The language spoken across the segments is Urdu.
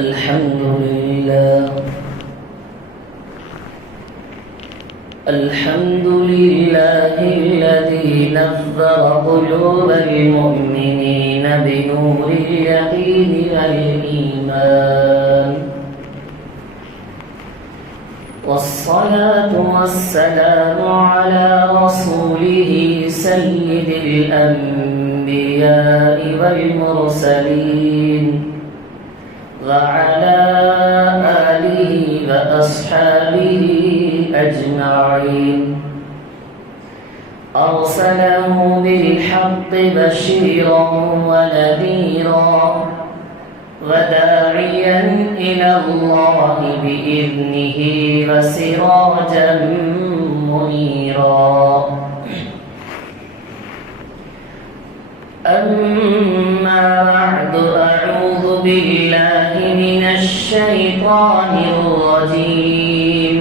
الحمد لله الحمد لله الذي نفر قلوب المؤمنين بنور اليقين والإيمان، والصلاة والسلام على رسوله سيد الأنبياء والمرسلين، وعلى آله وأصحابه أجمعين. أرسله بالحق بشيرا ونذيرا وداعيا إلى الله بإذنه وسراجا منيرا. أما بعد، أعوذ بالله من الشيطان الرجيم.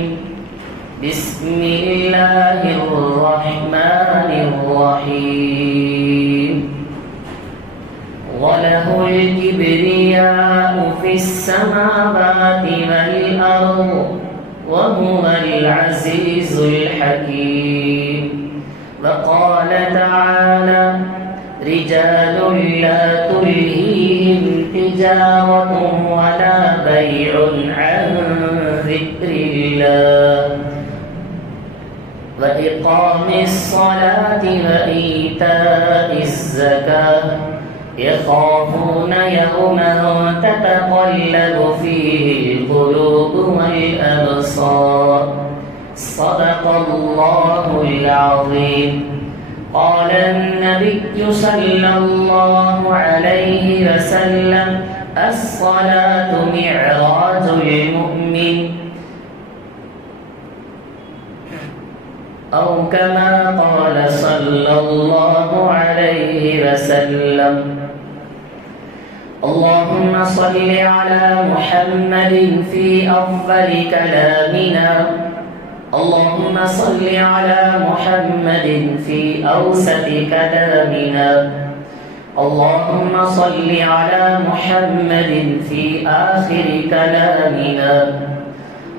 بسم الله الرحمن الرحيم. وله الكبرياء في السماوات والأرض وهو العزيز الحكيم. وقال تعالى: رجال لا تلهيهم تجارة ولا بيع عن ذكر الله وإقام الصلاة وإيتاء الزكاة يخافون يوما تتقلب فيه القلوب والأبصار. صدق الله العظيم. قال النبي صلى الله عليه وسلم: الصلاة معراج المؤمن، أو كما قال صلى الله عليه وسلم. اللهم صل على محمد في أفضل كلامنا، اللهم صل على محمد في أوسط كلامنا، اللهم صل على محمد في آخر كلامنا.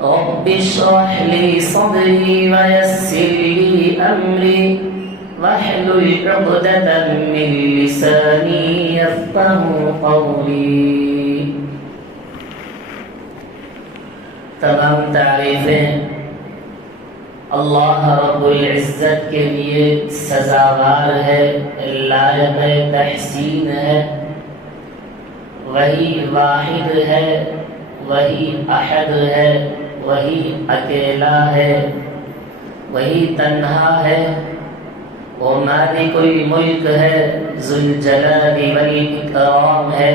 رب اشرح لي صدري ويسر لي أمري واحلل عقدة من لساني يفقهوا قولي. تمام تعریفیں اللہ رب العزت کے لیے سزاوار ہے، لائق تحسین ہے. وہی واحد ہے، وہی احد ہے، وہی اکیلا ہے، وہی تنہا ہے. وہ مالک الملک ہے، ذوالجلال والاکرام ہے.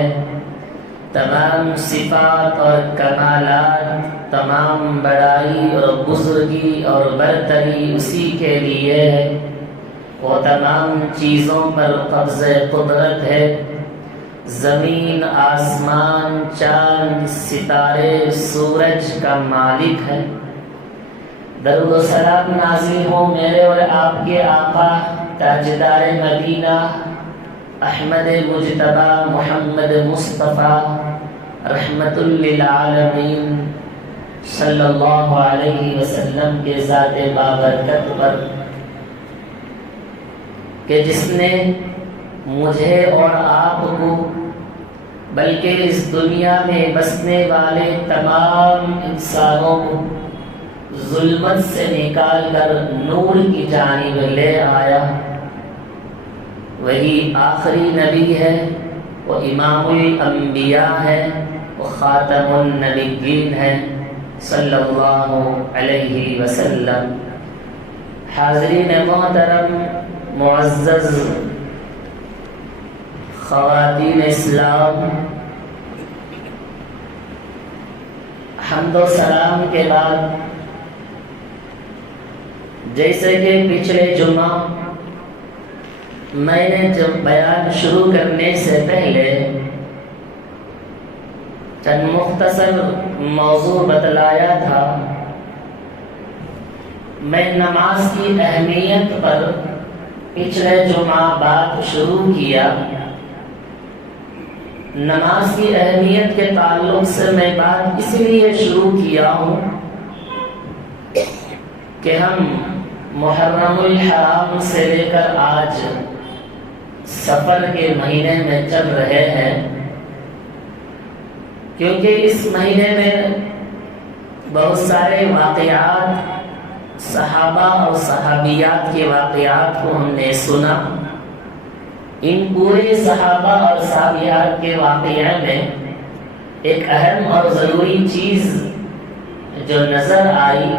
تمام صفات اور کمالات، تمام بڑائی اور بزرگی اور برتری اسی کے لیے ہے. وہ تمام چیزوں پر قبض قدرت ہے. زمین، آسمان، چاند، ستارے، سورج کا مالک ہے. درود و سلام نازل ہو میرے اور آپ کے آقا تاجدار مدینہ احمد مجتبی محمد مصطفیٰ رحمت للعالمین صلی اللہ علیہ وسلم کے ذات بابرکت پر، کہ جس نے مجھے اور آپ کو بلکہ اس دنیا میں بسنے والے تمام انسانوں کو ظلمت سے نکال کر نور کی جانب لے آیا. وہی آخری نبی ہے، وہ امام الانبیاء ہے، وہ خاتم النبیین ہے صلی اللہ علیہ وسلم. حاضرین محترم، معزز خواتین اسلام، حمد و سلام کے بعد، جیسے کہ پچھلے جمعہ میں نے جب بیان شروع کرنے سے پہلے چند مختصر موضوع بتلایا تھا، میں نماز کی اہمیت پر پچھلے جمعہ بات شروع کیا نماز کی اہمیت کے تعلق سے میں بات اس لیے شروع کیا ہوں کہ ہم محرم الحرام سے لے کر آج سفر کے مہینے میں چل رہے ہیں، کیونکہ اس مہینے میں بہت سارے واقعات، صحابہ اور صحابیات کے واقعات کو ہم نے سنا۔ ان پورے صحابہ اور صحابیات کے واقعے میں ایک اہم اور ضروری چیز جو نظر آئی،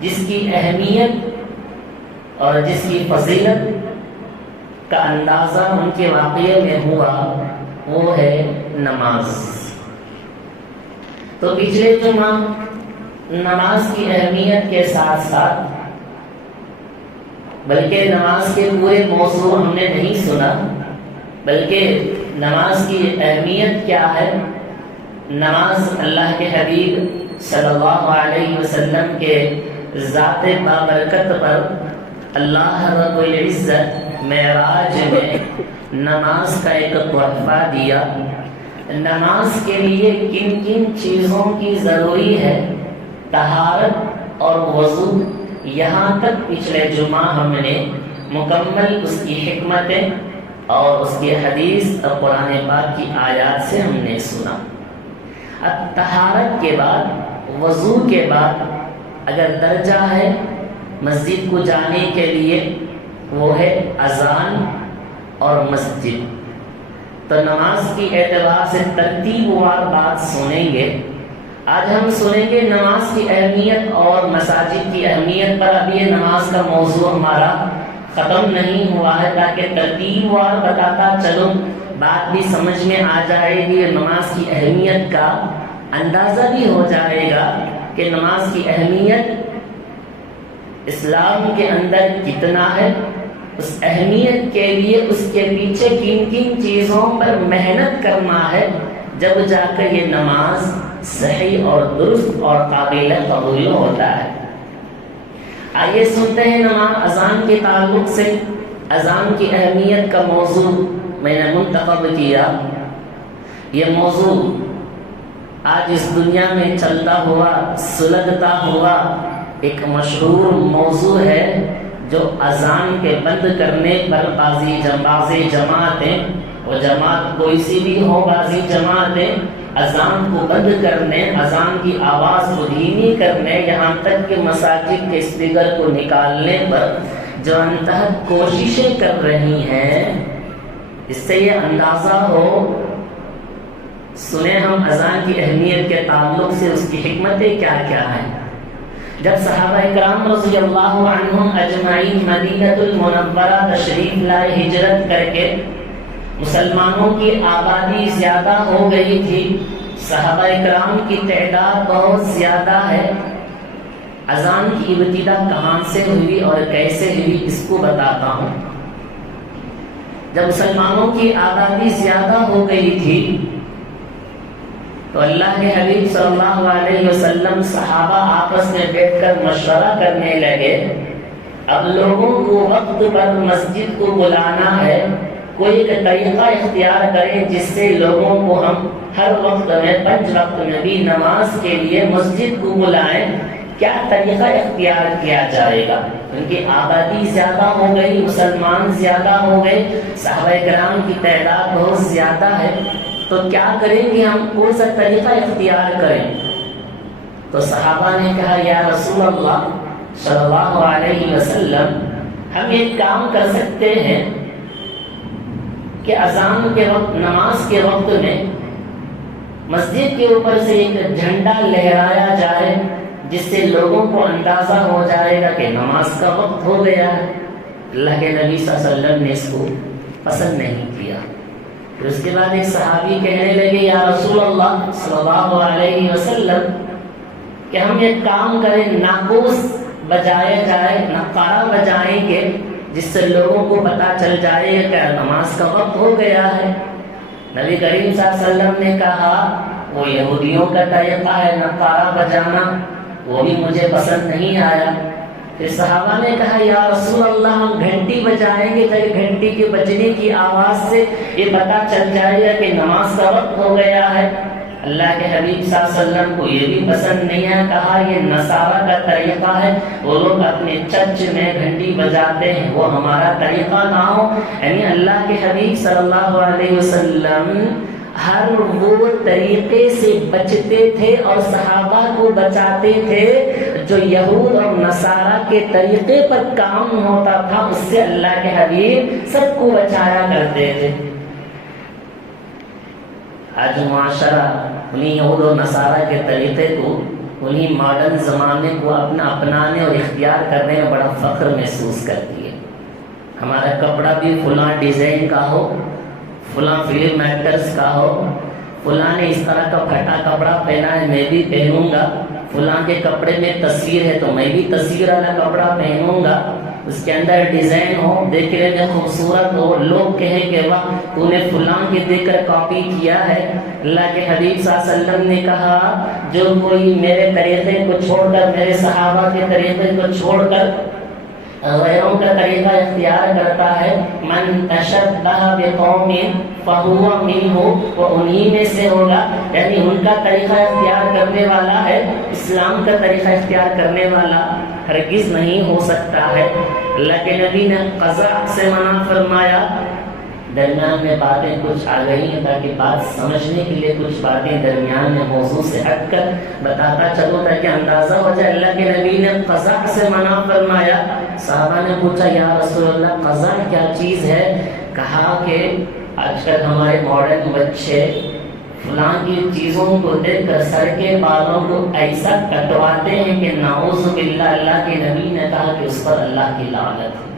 جس کی اہمیت اور جس کی فضیلت کا اندازہ ان کے واقعے میں ہوا، وہ ہے نماز۔ تو پچھلے جمعہ نماز کی اہمیت کے ساتھ ساتھ، بلکہ نماز کے پورے موضوع ہم نے نہیں سنا، بلکہ نماز کی اہمیت کیا ہے، نماز اللہ کے حبیب صلی اللہ علیہ وسلم کے ذات بابرکت پر اللہ رب العزت معراج میں نماز کا ایک تحفہ دیا۔ نماز کے لیے کن کن چیزوں کی ضروری ہے، طہارت اور وضو، یہاں تک پچھلے جمعہ ہم نے مکمل اس کی حکمتیں اور اس کی حدیث اور قرآن پاک کی آیات سے ہم نے سنا۔ اب طہارت کے بعد، وضو کے بعد اگر درجہ ہے مسجد کو جانے کے لیے، وہ ہے اذان اور مسجد۔ تو نماز کی اعتبار سے ترتیب وار بات سنیں گے۔ آج ہم سنیں گے نماز کی اہمیت اور مساجد کی اہمیت پر۔ اب یہ نماز کا موضوع ہمارا ختم نہیں ہوا ہے، تاکہ ترتیب وار بتاتا چلو، بات بھی سمجھ میں آ جائے گی، نماز کی اہمیت کا اندازہ بھی ہو جائے گا کہ نماز کی اہمیت اسلام کے اندر کتنا ہے، اس اہمیت کے لیے اس کے پیچھے کن کن چیزوں پر محنت کرنا ہے، جب جا کر یہ نماز صحیح اور درست اور قابل قبول ہوتا ہے۔ آئیے سنتے ہیں نماز اذان کے تعلق سے۔ اذان کی اہمیت کا موضوع میں نے منتخب کیا۔ یہ موضوع آج اس دنیا میں چلتا ہوا، سلگتا ہوا ایک مشہور موضوع ہے، جو اذان کے بند کرنے پر بعضی جماعتیں، وہ جماعت کوئی سی بھی ہو، بعضی جماعتیں اذان کو بند کرنے، اذان کی آواز کو دھیمی کرنے، یہاں تک کہ مساجد کے اسپیکر کو نکالنے پر جو انتہا کوششیں کر رہی ہیں۔ اس سے یہ اندازہ ہو، سنیں ہم اذان کی اہمیت کے تعلق سے اس کی حکمتیں کیا کیا ہیں۔ جب صحابہ کرام رضی اللہ عنہم اجمعین مدینہ المنورہ تشریف لائے، ہجرت کر کے، مسلمانوں کی آبادی زیادہ ہو گئی تھی، صحابہ کرام کی تعداد بہت زیادہ ہے۔ اذان کی ابتدا کہاں سے ہوئی اور کیسے ہوئی، اس کو بتاتا ہوں۔ جب مسلمانوں کی آبادی زیادہ ہو گئی تھی تو اللہ کے حبیب صلی اللہ علیہ وسلم، صحابہ آپس میں بیٹھ کر مشورہ کرنے لگے، اب لوگوں کو وقت پر مسجد کو بلانا ہے، کوئی ایک طریقہ اختیار کریں جس سے لوگوں کو ہم ہر وقت میں، 5 وقت میں بھی نماز کے لیے مسجد کو بلائیں۔ کیا طریقہ اختیار کیا جائے گا؟ ان کی آبادی زیادہ ہو گئی، مسلمان زیادہ ہو گئے، صحابہ کرام کی تعداد بہت زیادہ ہے، تو کیا کریں کہ ہم کون سا طریقہ اختیار کریں؟ تو صحابہ نے کہا، یا رسول اللہ صلی اللہ علیہ وسلم، ہم ایک کام کر سکتے ہیں کہ اذان کے وقت، نماز کے وقت میں مسجد کے اوپر سے ایک جھنڈا لہرایا جائے، جس سے لوگوں کو اندازہ ہو جائے گا کہ نماز کا وقت ہو گیا ہے۔ اللہ کے نبی صلی اللہ علیہ وسلم نے اس کو پسند نہیں کیا۔ پھر اس کے بعد ایک صحابی کہنے لگے، یا رسول اللہ صلی اللہ علیہ وسلم، کہ ہم ایک کام کریں، ناقوس بجایا جائے، نقارہ بجائیں گے، جس سے لوگوں کو پتہ چل جائے کہ نماز کا وقت ہو گیا ہے۔ نبی کریم صلی اللہ علیہ وسلم نے کہا، وہ یہودیوں کا طریقہ ہے نقارہ بجانا، وہ بھی مجھے پسند نہیں آیا۔ پھر صحابہ نے کہا یا رسول اللہ ہم گھنٹی بجائیں گے تاکہ گھنٹی کے بجنے کی آواز سے یہ پتہ چل جائے گا کہ نماز کا وقت ہو گیا ہے۔ اللہ کے حبیب صلی اللہ علیہ وسلم کو یہ بھی پسند نہیں ہے، کہا یہ نصارہ کا طریقہ ہے، وہ لوگ اپنے چرچ میں گھنٹی بجاتے ہیں، وہ ہمارا طریقہ نہ ہو۔ یعنی اللہ کے حبیب صلی اللہ علیہ وسلم ہر وہ طریقے سے بچتے تھے اور صحابہ کو بچاتے تھے جو یہود اور نصارہ کے طریقے پر کام ہوتا تھا، اس سے اللہ کے حبیب سب کو بچایا کرتے تھے۔ آج معاشرہ انہیں یہود اور نصارہ کے طریقے کو، انہیں ماڈرن زمانے کو اپنانے اور اختیار کرنے میں بڑا فخر محسوس کرتی ہے۔ ہمارا کپڑا بھی فلاں ڈیزائن کا ہو، فلاں فلم ایکٹرز کا ہو، فلاں نے اس طرح کا پھٹا کپڑا پہنا ہے میں بھی پہنوں گا، فلاں کے کپڑے میں تصویر ہے تو میں بھی تصویر والا کپڑا پہنوں گا، اس کے اندر ڈیزائن ہو، دیکھنے میں خوبصورت ہو، لوگ کہیں کہ واہ تو نے فلاں کے دیکھ کر کاپی کیا ہے۔ اللہ کے حبیب صلی اللہ علیہ وسلم نے کہا جو کوئی میرے طریقے کو چھوڑ کر، میرے صحابہ کے طریقے کو چھوڑ کر غیروں کا طریقہ اختیار کرتا ہے، من تشبہ بقوم فہو منہم، وہ انہی میں سے ہوگا، یعنی ان کا طریقہ اختیار کرنے والا ہے، اسلام کا طریقہ اختیار کرنے والا ہرگز نہیں ہو سکتا ہے۔ اللہ کے نبی نے قضاء سے منع فرمایا۔ درمیان میں باتیں کچھ آ گئی ہیں تاکہ بات سمجھنے کے لیے کچھ باتیں درمیان میں موضوع سے ہٹ کر بتاتا چلو تاکہ اندازہ ہو جائے۔ اللہ کے نبی نے قضاء سے منع فرمایا۔ صحابہ نے پوچھا یا رسول اللہ قضاء کیا چیز ہے؟ کہا کہ آج کل ہمارے ماڈرن بچے فلاں کی چیزوں کو دیکھ کر سر کے بالوں کو ایسا کٹواتے ہیں کہ نعوذ باللہ، اللہ کے نبی نے کہا کہ اس پر اللہ کی لعنت ہے۔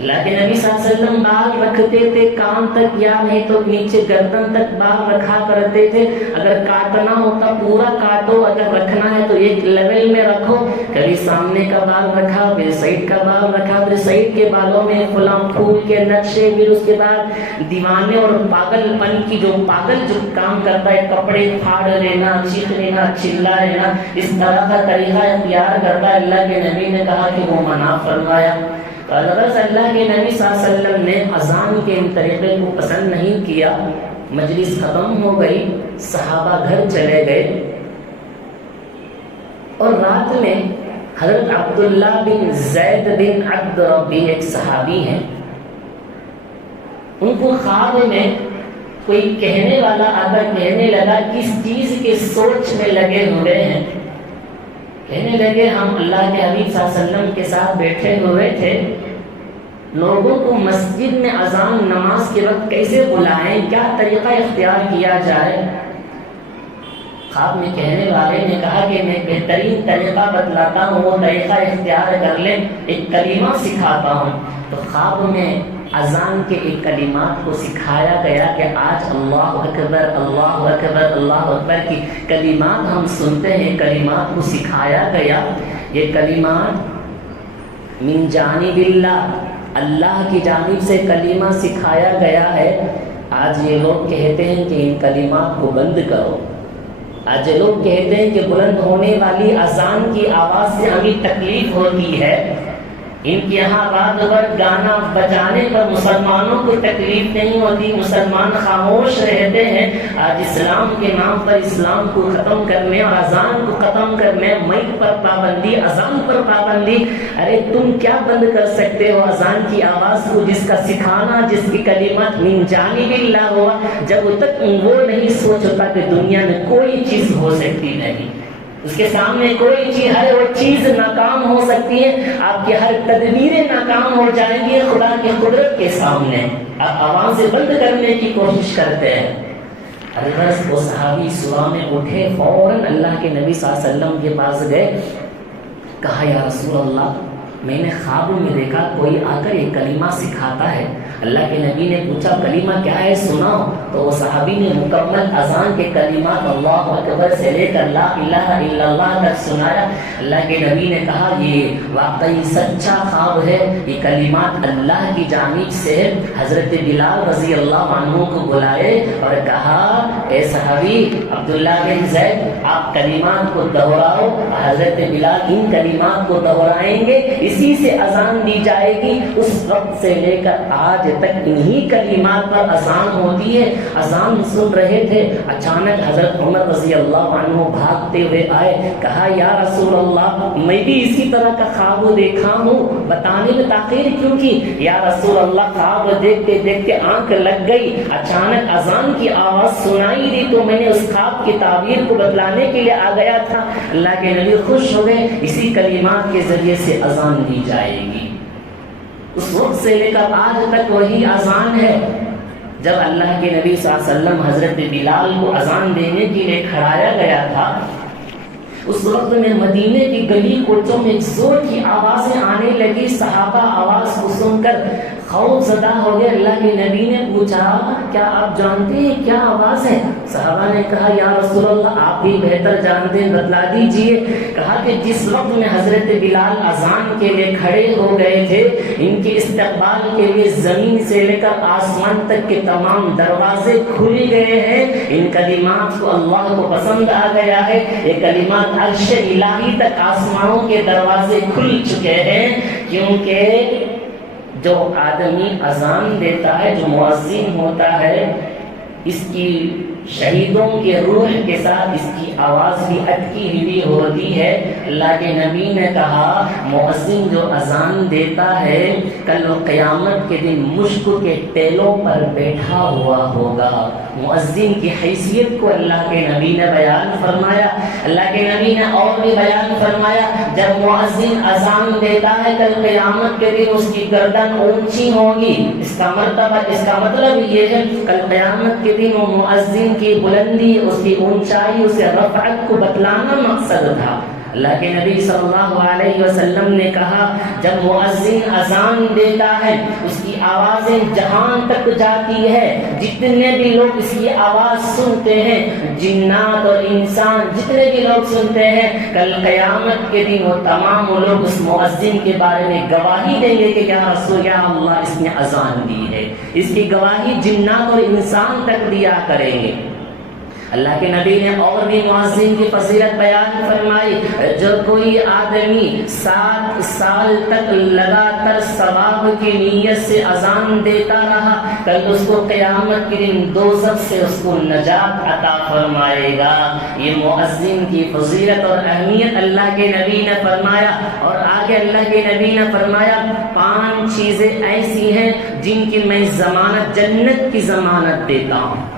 اللہ کے نبی صلی اللہ علیہ وسلم بال رکھتے تھے کان تک یا نہیں تو نیچے گردن تک بال رکھا کرتے تھے، اگر کاٹنا ہوتا پورا کاٹو، اگر رکھنا ہے تو ایک لیول میں رکھو، کبھی سامنے کا بال رکھا پھر سائڈ کا بال رکھا، پھر سائڈ کے بالوں میں فلاں پھول کے نقشے، پھر اس کے بعد دیوانے اور پاگل پن کی جو پاگل جو کام کرتا ہے کپڑے پھاڑ لینا، چیخ لینا، چلا لینا، اس طرح کا طریقہ اختیار کرتا ہے۔ اللہ کے نبی نے کہا کہ وہ منع فرمایا۔ غرض اللہ کے نبی صلی اللہ علیہ وسلم نے اذان کے ان طریقے کو پسند نہیں کیا۔ مجلس ختم ہو گئی، صحابہ گھر چلے گئے اور رات میں حضرت عبداللہ بن زید بن عبد ربی ایک صحابی ہیں، ان کو خواب میں کوئی کہنے والا آتا کہنے لگا کس چیز کے سوچ میں لگے ہوئے ہیں؟ کہنے لگے ہم اللہ کے حبیب صلی اللہ علیہ وسلم کے ساتھ بیٹھے ہوئے تھے، لوگوں کو مسجد میں اذان نماز کے وقت کیسے بلائیں، کیا طریقہ اختیار کیا جائے؟ خواب میں کہنے والے نے کہا کہ میں بہترین طریقہ بتلاتا ہوں، وہ طریقہ اختیار کر لیں، ایک کلمہ سکھاتا ہوں۔ تو خواب میں اذان کے ایک کلمات کو سکھایا گیا کہ آج اللہ اکبر اللہ اکبر اللہ اکبر کی کلمات ہم سنتے ہیں، کلمات کو سکھایا گیا۔ یہ کلمات من جانب اللہ، اللہ کی جانب سے کلمہ سکھایا گیا ہے۔ آج یہ لوگ کہتے ہیں کہ ان کلمات کو بند کرو، آج یہ لوگ کہتے ہیں کہ بلند ہونے والی اذان کی آواز سے ہمیں تکلیف ہوتی ہے، ان کے یہاں رات بھر گانا بجانے پر مسلمانوں کو تکلیف نہیں ہوتی، مسلمان خاموش رہتے ہیں۔ آج اسلام کے نام پر اسلام کو ختم کرنے اور اذان کو ختم کرنے، مائک پر پابندی، اذان پر پابندی، ارے تم کیا بند کر سکتے ہو اذان کی آواز کو جس کا سکھانا، جس کی کلمات من جانب اللہ ہوا، جب تک وہ نہیں سوچتا کہ دنیا میں کوئی چیز ہو سکتی نہیں، اس کے سامنے کوئی چیز، ہر وہ چیز ناکام ہو سکتی ہے، آپ کی ہر تدبیریں ناکام ہو جائیں گی خدا کی قدرت کے سامنے۔ آپ آوازیں بند کرنے کی کوشش کرتے ہیں۔ البس وہ صحابی صبح میں اٹھے، فوراً اللہ کے نبی صلی اللہ علیہ وسلم کے پاس گئے، کہا یا رسول اللہ میں نے خواب میں دیکھا کوئی آ کر ایک کلمہ سکھاتا ہے، اللہ کے نبی نے پوچھا کلمہ کیا ہے سناؤ، تو وہ صحابی نے مکمل اذان کے کلمات اللہ اکبر سے لے کر لا الہ الا اللہ تک سنایا۔ اللہ کے نبی نے کہا یہ واقعی سچا خواب ہے، یہ کلمات اللہ کی جانب سے ہے۔ حضرت بلال رضی اللہ عنہ کو بلائے اور کہا اے صحابی عبداللہ بن زید آپ کلمات کو دہراؤ۔ حضرت بلال ان کلمات کو دہرائیں گے، اسی سے اذان دی جائے گی۔ اس وقت سے لے کر آج تک انہی کلمات پر اذان ہوتی ہے۔ اذان سن رہے تھے، اچانک حضرت عمر رضی اللہ عنہ بھاگتے ہوئے آئے، کہا یا رسول اللہ میں بھی اسی طرح کا خواب دیکھا ہوں، بتانے میں تاخیر کیوں کی؟ یا رسول اللہ خواب دیکھتے دیکھتے آنکھ لگ گئی، اچانک اذان کی آواز سنائی دی تو میں نے اس خواب کی تعبیر کو بتلانے کے لیے آ گیا تھا۔ اللہ کے نبی خوش ہو گئے، اسی کلمات کے ذریعے سے اذان دی جائے گی۔ اس وقت سے لے کر آج تک وہی اذان ہے۔ جب اللہ کے نبی صلی اللہ علیہ وسلم حضرت بلال کو اذان دینے کے لیے کھڑایا گیا تھا، اس وقت میں مدینے کی گلی کوچوں میں زور کی آوازیں آنے لگی۔ صحابہ آواز کو سن کر خوف زدہ ہو گئے۔ اللہ کے نبی نے پوچھا کیا آپ جانتے ہیں کیا آواز ہے؟ صحابہ نے کہا یا رسول اللہ آپ بھی بہتر جانتے ہیں، بتلا دیجئے۔ کہا کہ جس وقت میں حضرت بلال اذان کے لیے کھڑے ہو گئے تھے، ان کے استقبال کے لیے زمین سے لے کر آسمان تک کے تمام دروازے کھل گئے ہیں۔ ان کلمات کو اللہ کو پسند آ گیا ہے، یہ کلمات عرش الہی تک آسمانوں کے دروازے کھل چکے ہیں، کیونکہ جو آدمی اذان دیتا ہے، جو مؤذن ہوتا ہے، اس کی شہیدوں کے روح کے ساتھ اس کی آواز بھی اٹکی ہوئی ہوتی ہے۔ اللہ کے نبی نے کہا مؤذن جو اذان دیتا ہے کل قیامت کے دن مشک کے ٹیلوں پر بیٹھا ہوا ہوگا۔ مؤذن کی حیثیت کو اللہ کے نبی نے بیان فرمایا۔ اللہ کے نبی نے اور بھی بیان فرمایا جب مؤذن اذان دیتا ہے کل قیامت کے دن اس کی گردن اونچی ہوگی۔ اس کا مطلب یہ ہے کل قیامت کے دن وہ مؤذن کی بلندی، اس کی اونچائی، اسے رفعت کو بتلانا مقصد تھا۔ اللہ کے نبی صلی اللہ علیہ وسلم نے کہا جب مؤذن اذان دیتا ہے اس کی آوازیں جہاں تک جاتی ہے، جتنے بھی لوگ اس کی آواز سنتے ہیں، جنات اور انسان جتنے بھی لوگ سنتے ہیں، کل قیامت کے دن وہ تمام لوگ اس مؤذن کے بارے میں گواہی دیں گے کہ یا رسول یا اللہ اس نے اذان دی ہے۔ اس کی گواہی جنات اور انسان تک دیا کریں گے۔ اللہ کے نبی نے اور بھی مؤذن کی فضیلت بیان فرمائی، جو کوئی آدمی 7 سال تک لگاتار ثواب کی نیت سے اذان دیتا رہا، کل اس کو قیامت کے دن دوزخ سے اس کو نجات عطا فرمائے گا۔ یہ مؤذن کی فضیلت اور اہمیت اللہ کے نبی نے فرمایا۔ اور آگے اللہ کے نبی نے فرمایا 5 چیزیں ایسی ہیں جن کی میں ضمانت، جنت کی ضمانت دیتا ہوں۔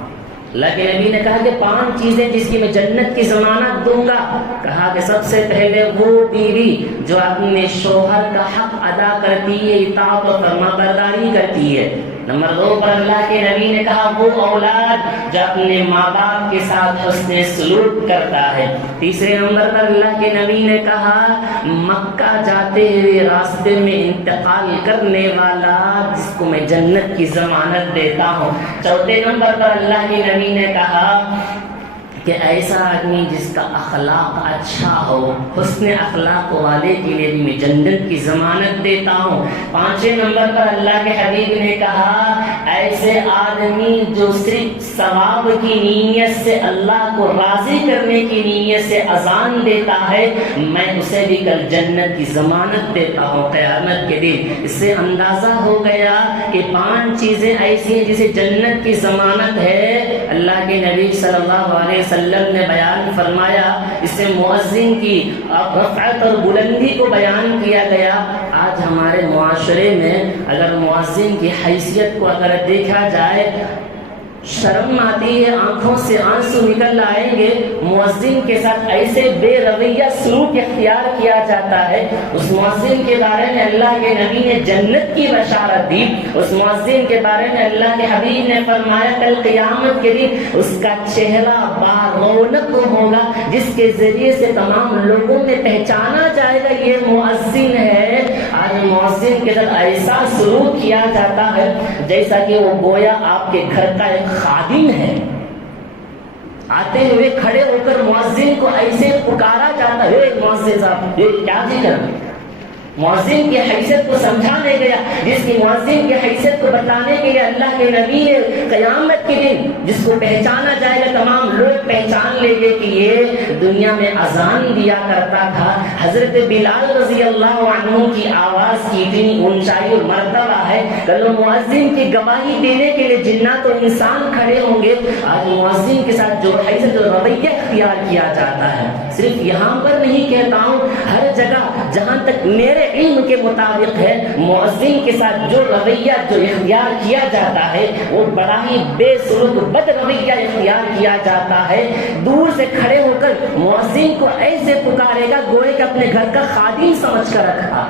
اللہ کے نبی نے کہا کہ 5 چیزیں جس کی میں جنت کی ضمانت دوں گا۔ کہا کہ سب سے پہلے وہ بیوی جو اپنے شوہر کا حق ادا کرتی ہے، اطاعت و فرمانبرداری کرتی ہے۔ نمبر 2 پر اللہ کے نبی نے کہا وہ اولاد جو اپنے ماں باپ کے ساتھ حسن سلوک کرتا ہے۔ تیسرے نمبر پر اللہ کے نبی نے کہا مکہ جاتے ہوئے راستے میں انتقال کرنے والا جس کو میں جنت کی ضمانت دیتا ہوں۔ چوتھے نمبر پر اللہ کے نبی نے کہا کہ ایسا آدمی جس کا اخلاق اچھا ہو، حسن اخلاق والے کے لیے بھی میں جنت کی ضمانت دیتا ہوں۔ 5ویں نمبر پر اللہ کے حبیب نے کہا ایسے آدمی جو صرف ثواب کی نیت سے، اللہ کو راضی کرنے کی نیت سے اذان دیتا ہے، میں اسے بھی کل جنت کی ضمانت دیتا ہوں قیامت کے دن۔ اس سے اندازہ ہو گیا کہ 5 چیزیں ایسی ہیں جسے جنت کی ضمانت ہے۔ اللہ کے نبی صلی اللہ علیہ وسلم نے بیان فرمایا، اس سے مؤذن کی رفعت اور بلندی کو بیان کیا گیا۔ آج ہمارے معاشرے میں اگر مؤذن کی حیثیت کو اگر دیکھا جائے، شرم آتی ہے، آنکھوں سے آنسو نکل آئیں گے۔ مؤذن کے ساتھ ایسے بے رویہ سلوک اختیار کیا جاتا ہے۔ اس مؤذن کے بارے میں اللہ کے نبی نے جنت کی بشارت دی۔ اس مؤذن کے بارے میں اللہ کے حبیب نے فرمایا کل قیامت کے دن اس کا چہرہ بارونق ہوگا، جس کے ذریعے سے تمام لوگوں میں پہچانا جائے گا یہ مؤذن ہے۔ آج آج مؤذن کے ساتھ ایسا سلوک کیا جاتا ہے جیسا کہ وہ گویا آپ کے گھر کا ایک خادم ہے. آتے ہوئے کھڑے ہو کر مؤذن کو ایسے پکارا جاتا ہے, مؤذن صاحب یہ کیا ذکر, مؤذن کی حیثیت کو سمجھانے گیا, جس کی مؤذن کی حیثیت کو بتانے کے لیے اللہ کے نبی نے قیامت کے دن جس کو پہچانا جائے گا, تمام لوگ پہچان لیں گے کہ یہ دنیا میں اذان دیا کرتا تھا. حضرت بلال رضی اللہ عنہ کی آواز کی اتنی اونچائی اور مرتبہ ہے, کل مؤذن کی گواہی دینے کے لیے جنات و انسان کھڑے ہوں گے. آج مؤذن کے ساتھ جو حیثیت اور رویہ اختیار کیا جاتا ہے, صرف یہاں پر نہیں کہتا ہوں, ہر جگہ جہاں تک میرے علم کے مطابق ہے, مؤذن کے ساتھ جو رویہ جو اختیار کیا جاتا ہے وہ بڑا ہی بے سلوک بد رویہ اختیار کیا جاتا ہے. دور سے کھڑے ہو کر مؤذن کو ایسے پکارے گا گوئے کہ اپنے گھر کا خادم سمجھ کر رکھا.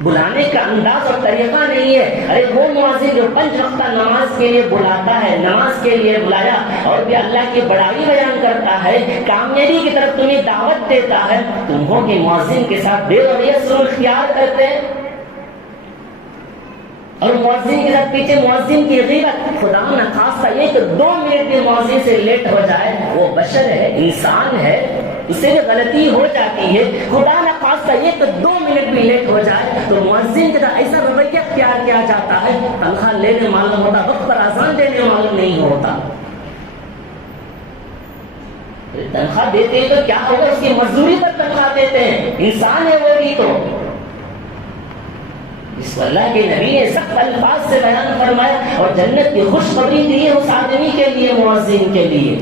بلانے کا انداز اور طریقہ نہیں ہے. ارے وہ مؤذن جو 5 وقتہ نماز کے لیے بلاتا ہے, نماز کے لیے بلایا اور بھی اللہ کی بڑائی بیان کرتا ہے, کامیابی کی طرف تمہیں دعوت دیتا ہے, تم ہو کہ مؤذن کے ساتھ بے رویہ سلوک اختیار کرتے ہیں اور مؤذن کے ساتھ پیچھے مؤذن کی غیبت. خدا نہ خاصہ یہ کہ 2 منٹ بھی مؤذن سے لیٹ ہو جائے, وہ بشر ہے, انسان ہے, اسے بھی غلطی ہو جاتی ہے. خدا نہ خاصہ یہ کہ 2 منٹ بھی لیٹ ہو جائے تو مؤذن کے ساتھ ایسا رویہ اختیار کیا جاتا ہے, تنخواہ لینے معلوم ہوتا, وقت پر اذان دینے معلوم نہیں ہوتا. تنخواہ دیتے ہیں تو کیا ہوگا, اس کی مزدوری پر تنخواہ دیتے ہیں, انسان ہے وہ بھی. تو اس کو اللہ کے نبی نے سخت الفاظ سے بیان فرمایا اور جنت کی خوشخبری دی ہے اس آدمی کے لیے, مؤذن کے لیے.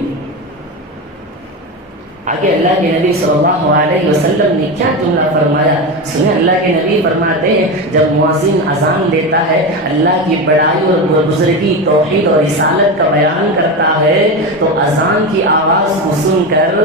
آگے اللہ کے نبی صلی اللہ علیہ وسلم نے کیا جملہ فرمایا سنیں. اللہ کے نبی فرماتے ہیں جب مؤذن اذان دیتا ہے, اللہ کی بڑائی اور بزرگی, توحید اور رسالت کا بیان کرتا ہے, تو اذان کی آواز کو سن کر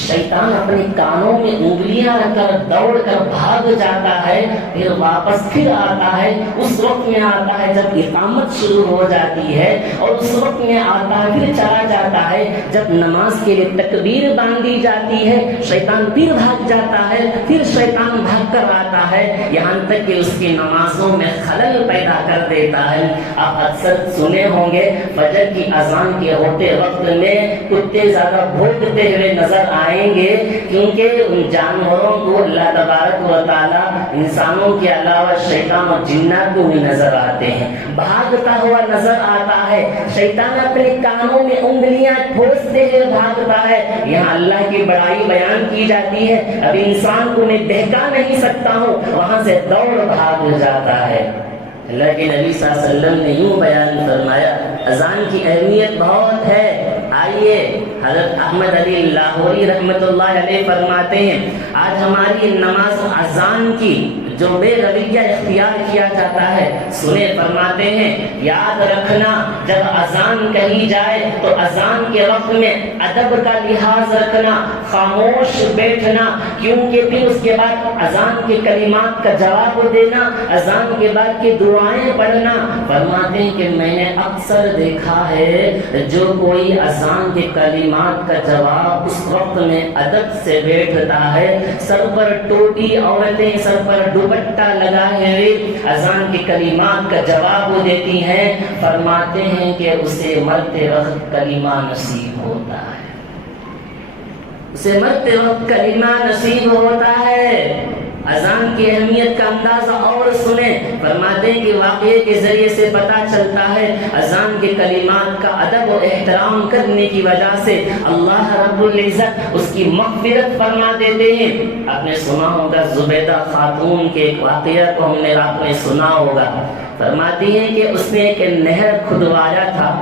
شیطان اپنے کانوں میں انگلیاں رکھ کر دوڑ کر بھاگ جاتا ہے, پھر واپس پھر آتا ہے. اس وقت میں آتا ہے جب اقامت شروع ہو جاتی ہے, اور اس وقت میں آتا ہے پھر چلا جاتا ہے جب نماز کے لیے تکبیر باندھی جاتی ہے. شیطان پھر بھاگ جاتا ہے, پھر شیطان بھاگ کر آتا ہے, یہاں تک کہ اس کی نمازوں میں خلل پیدا کر دیتا ہے. آپ اکثر سنے ہوں گے فجر کی اذان کے ہوتے وقت میں کتے زیادہ بھونکتے ہوئے نظر آئیں گے, کیونکہ ان جانوروں کو اللہ تبارک و تعالیٰ انسانوں کے علاوہ شیطان اور جنات کو بھی نظر آتے ہیں, بھاگتا ہوا نظر آتا ہے. شیطان اپنے کانوں میں انگلیاں ٹھوستے ہوئے بھاگتا ہے. یہاں اللہ کی بڑائی بیان کی جاتی ہے, اب انسان کو میں بہکا نہیں سکتا ہوں, وہاں سے دوڑ بھاگ جاتا ہے. اللہ کے نبی صلی اللہ علیہ وسلم نے یوں بیان فرمایا, اذان کی اہمیت بہت ہے. آئیے حضرت احمد علی لاہوری رحمۃ اللہ علیہ فرماتے ہیں, آج ہماری نماز اذان کی جو بے رویہ اختیار کیا جاتا ہے, سنیں فرماتے ہیں یاد رکھنا جب اذان کہی جائے تو اذان کے وقت میں ادب کا لحاظ رکھنا, خاموش بیٹھنا, کیونکہ پھر اس کے بعد اذان کے کلمات کا جواب دینا, اذان کے بعد کی دعائیں پڑھنا. فرماتے ہیں کہ میں نے اکثر دیکھا ہے جو کوئی اذان کے کلمات کا جواب اس وقت میں ادب سے بیٹھتا ہے, سر پر ٹوپی, عورتیں سر پر دوپٹہ لگائے ہوئے اذان کے کلمات کا جواب دیتی ہیں, فرماتے ہیں کہ اسے مرتے وقت کلمہ نصیب ہوتا ہے, اسے مرتے وقت کلمہ نصیب ہوتا ہے. اذان کی اہمیت کا اندازہ اور سنیں. فرماتے ہیں کہ واقعے کے ذریعے سے پتہ چلتا ہے اذان کے کلمات کا ادب و احترام کرنے کی وجہ سے اللہ رب العزت اس کی مغفرت فرما دیتے ہیں. آپ نے سنا ہوگا زبیدہ خاتون کے ایک واقعہ کو, ہم نے آپ نے سنا ہوگا. فرماتی ہیں کہ اس نے ایک نہر کھدوایا تھا,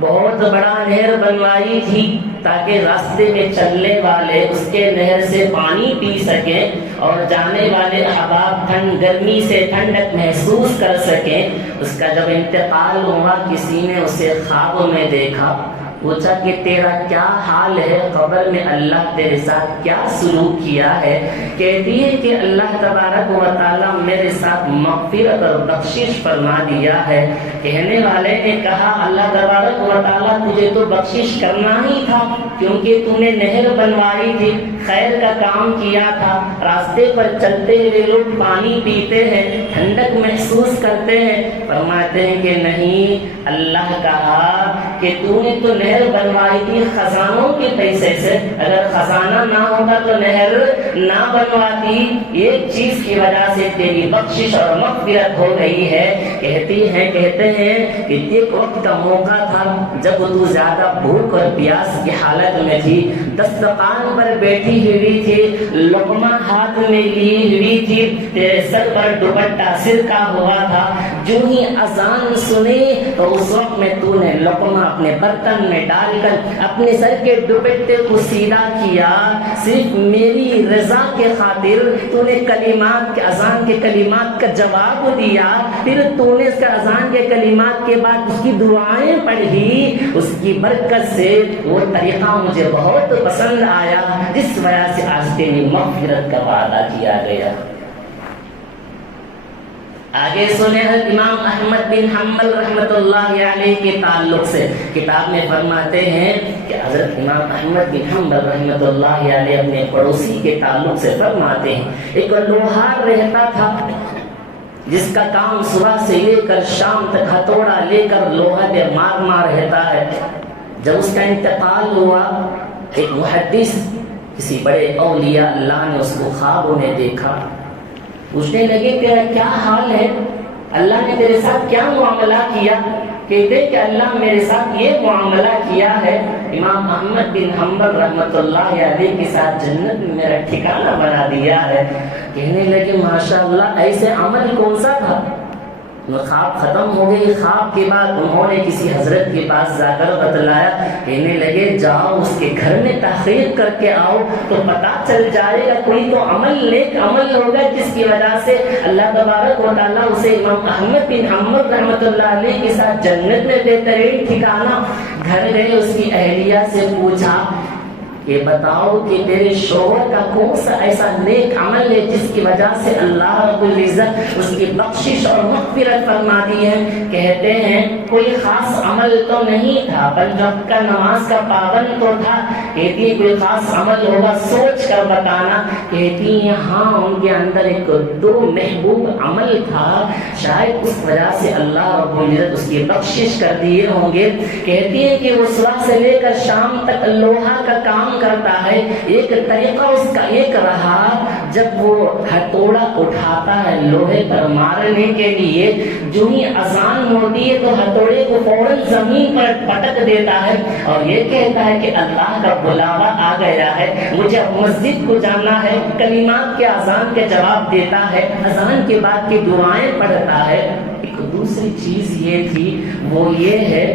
بہت بڑا نہر بنوائی تھی تاکہ راستے میں چلنے والے اس کے نہر سے پانی پی سکیں اور جانے والے احباب گرمی سے ٹھنڈک محسوس کر سکیں. اس کا جب انتقال ہوا, کسی نے اسے خواب میں دیکھا, پوچھا کہ تیرا کیا حال ہے، قبر میں اللہ تیرے ساتھ کیا سلوک کیا ہے؟ کہتی ہے کہ اللہ تبارک و تعالیٰ میرے ساتھ مغفرت اور بخشش فرما دیا ہے۔ کہنے والے نے کہا اللہ تبارک و تعالیٰ تجھے تو بخشش کرنا ہی تھا، کیونکہ تو نے نہر بنوائی تھی، خیر کا کام کیا تھا، راستے پر چلتے ہوئے لوگ پانی پیتے ہیں، ٹھنڈک محسوس کرتے ہیں۔ فرماتے ہیں کہ نہیں، اللہ کہا کہ تو نے تو نہر بنوائی تھی خزانوں کے پیسے سے، اگر خزانہ نہ ہوتا تو نہر نہ بنواتی، ایک چیز کی وجہ سے تیری بخشش اور مغفرت ہو گئی ہے۔ کہتے ہیں کہ ایک وقت کا موقع تھا جب تو زیادہ بھوک اور پیاس کی حالت میں تھی، دسترخوان پر بیٹھی ہوئی تھی، لقمہ ہاتھ میں لی ہوئی تھی، تیرے سر پر دوپٹہ سرکا ہوا تھا، جو ہی اذان سنی تو اس وقت میں تو نے لقمہ اپنے برتن میں ڈال کر اپنے سر کے دوپٹے کو سیدھا کیا، صرف میری رضا کے خاطر تو نے کلمات کے اذان کے کلمات کا جواب دیا، پھر تو نے اس کا اذان کے کلمات کے بعد اس کی دعائیں پڑھی، اس کی برکت سے وہ طریقہ مجھے بہت پسند آیا، جس وجہ سے آج تیری مغفرت کا وعدہ کیا گیا۔ آگے سنیں امام احمد بن حنبل رحمۃ اللہ علیہ کے تعلق سے کتاب میں فرماتے ہیں کہ حضرت امام احمد بن حنبل رحمۃ اللہ علیہ اپنے پڑوسی کے تعلق سے فرماتے ہیں ایک لوہار رہتا تھا جس کا کام صبح سے لے کر شام تک ہتھوڑا لے کر لوہے پہ مار رہتا ہے۔ جب اس کا انتقال ہوا، ایک محدث کسی بڑے اولیاء اللہ نے اس کو خوابوں میں دیکھا، پوچھنے لگے تیرا کیا حال ہے، اللہ نے تیرے ساتھ کیا معاملہ کیا؟ کہتے کہ اللہ میرے ساتھ یہ معاملہ کیا ہے، امام احمد بن حنبل رحمۃ اللہ علیہ کے ساتھ جنت میں میرا ٹھکانہ بنا دیا ہے۔ کہنے لگے ماشاءاللہ، ایسے عمل کون سا تھا؟ خواب ختم ہو گئی، خواب کے بعد انہوں نے کسی حضرت کے پاس جا کر بتلایا، کہنے لگے جاؤ اس کے گھر میں تحقیق کر کے آؤ تو پتہ چل جائے گا، کوئی تو نیک عمل ہوگا جس کی وجہ سے اللہ تبارک و تعالیٰ اسے امام احمد بن حنبل رحمۃ اللہ علیہ کے ساتھ جنت میں بہترین ٹھکانہ۔ گھر گئے، اس کی اہلیہ سے پوچھا کہ بتاؤ کہ تیرے شوہر کا کون سا ایسا نیک عمل ہے جس کی وجہ سے اللہ رب العزت اس کی بخشش اور مغفرت فرما دی ہے؟ کہتے ہیں کوئی خاص عمل تو نہیں تھا، پنج وقت کا نماز کا پابند تو تھا۔ کہتی ہے کوئی خاص عمل ہوگا سوچ کر بتانا؟ کہتی ہیں ہاں، ان کے اندر ایک دو محبوب عمل تھا، شاید اس وجہ سے اللہ رب العزت اس کی بخشش کر دیے ہوں گے۔ کہتی ہے کہ وہ صبح سے لے کر شام تک لوہا کا کام کرتا ہے، ایک طریقہ اس کا ایک رہا، جب وہ ہتھوڑا اٹھاتا ہے لوہے پر مارنے کے لیے، جو ہی اذان ہوتی ہے تو ہتھوڑے کو فوراً زمین پر پٹک دیتا ہے اور یہ کہتا ہے کہ اللہ کا بلاوا آ گیا ہے، مجھے اب مسجد کو جانا ہے، کلمات کے اذان کے جواب دیتا ہے، اذان کے بعد کی دعائیں پڑھتا ہے۔ ایک دوسری چیز یہ تھی، وہ یہ ہے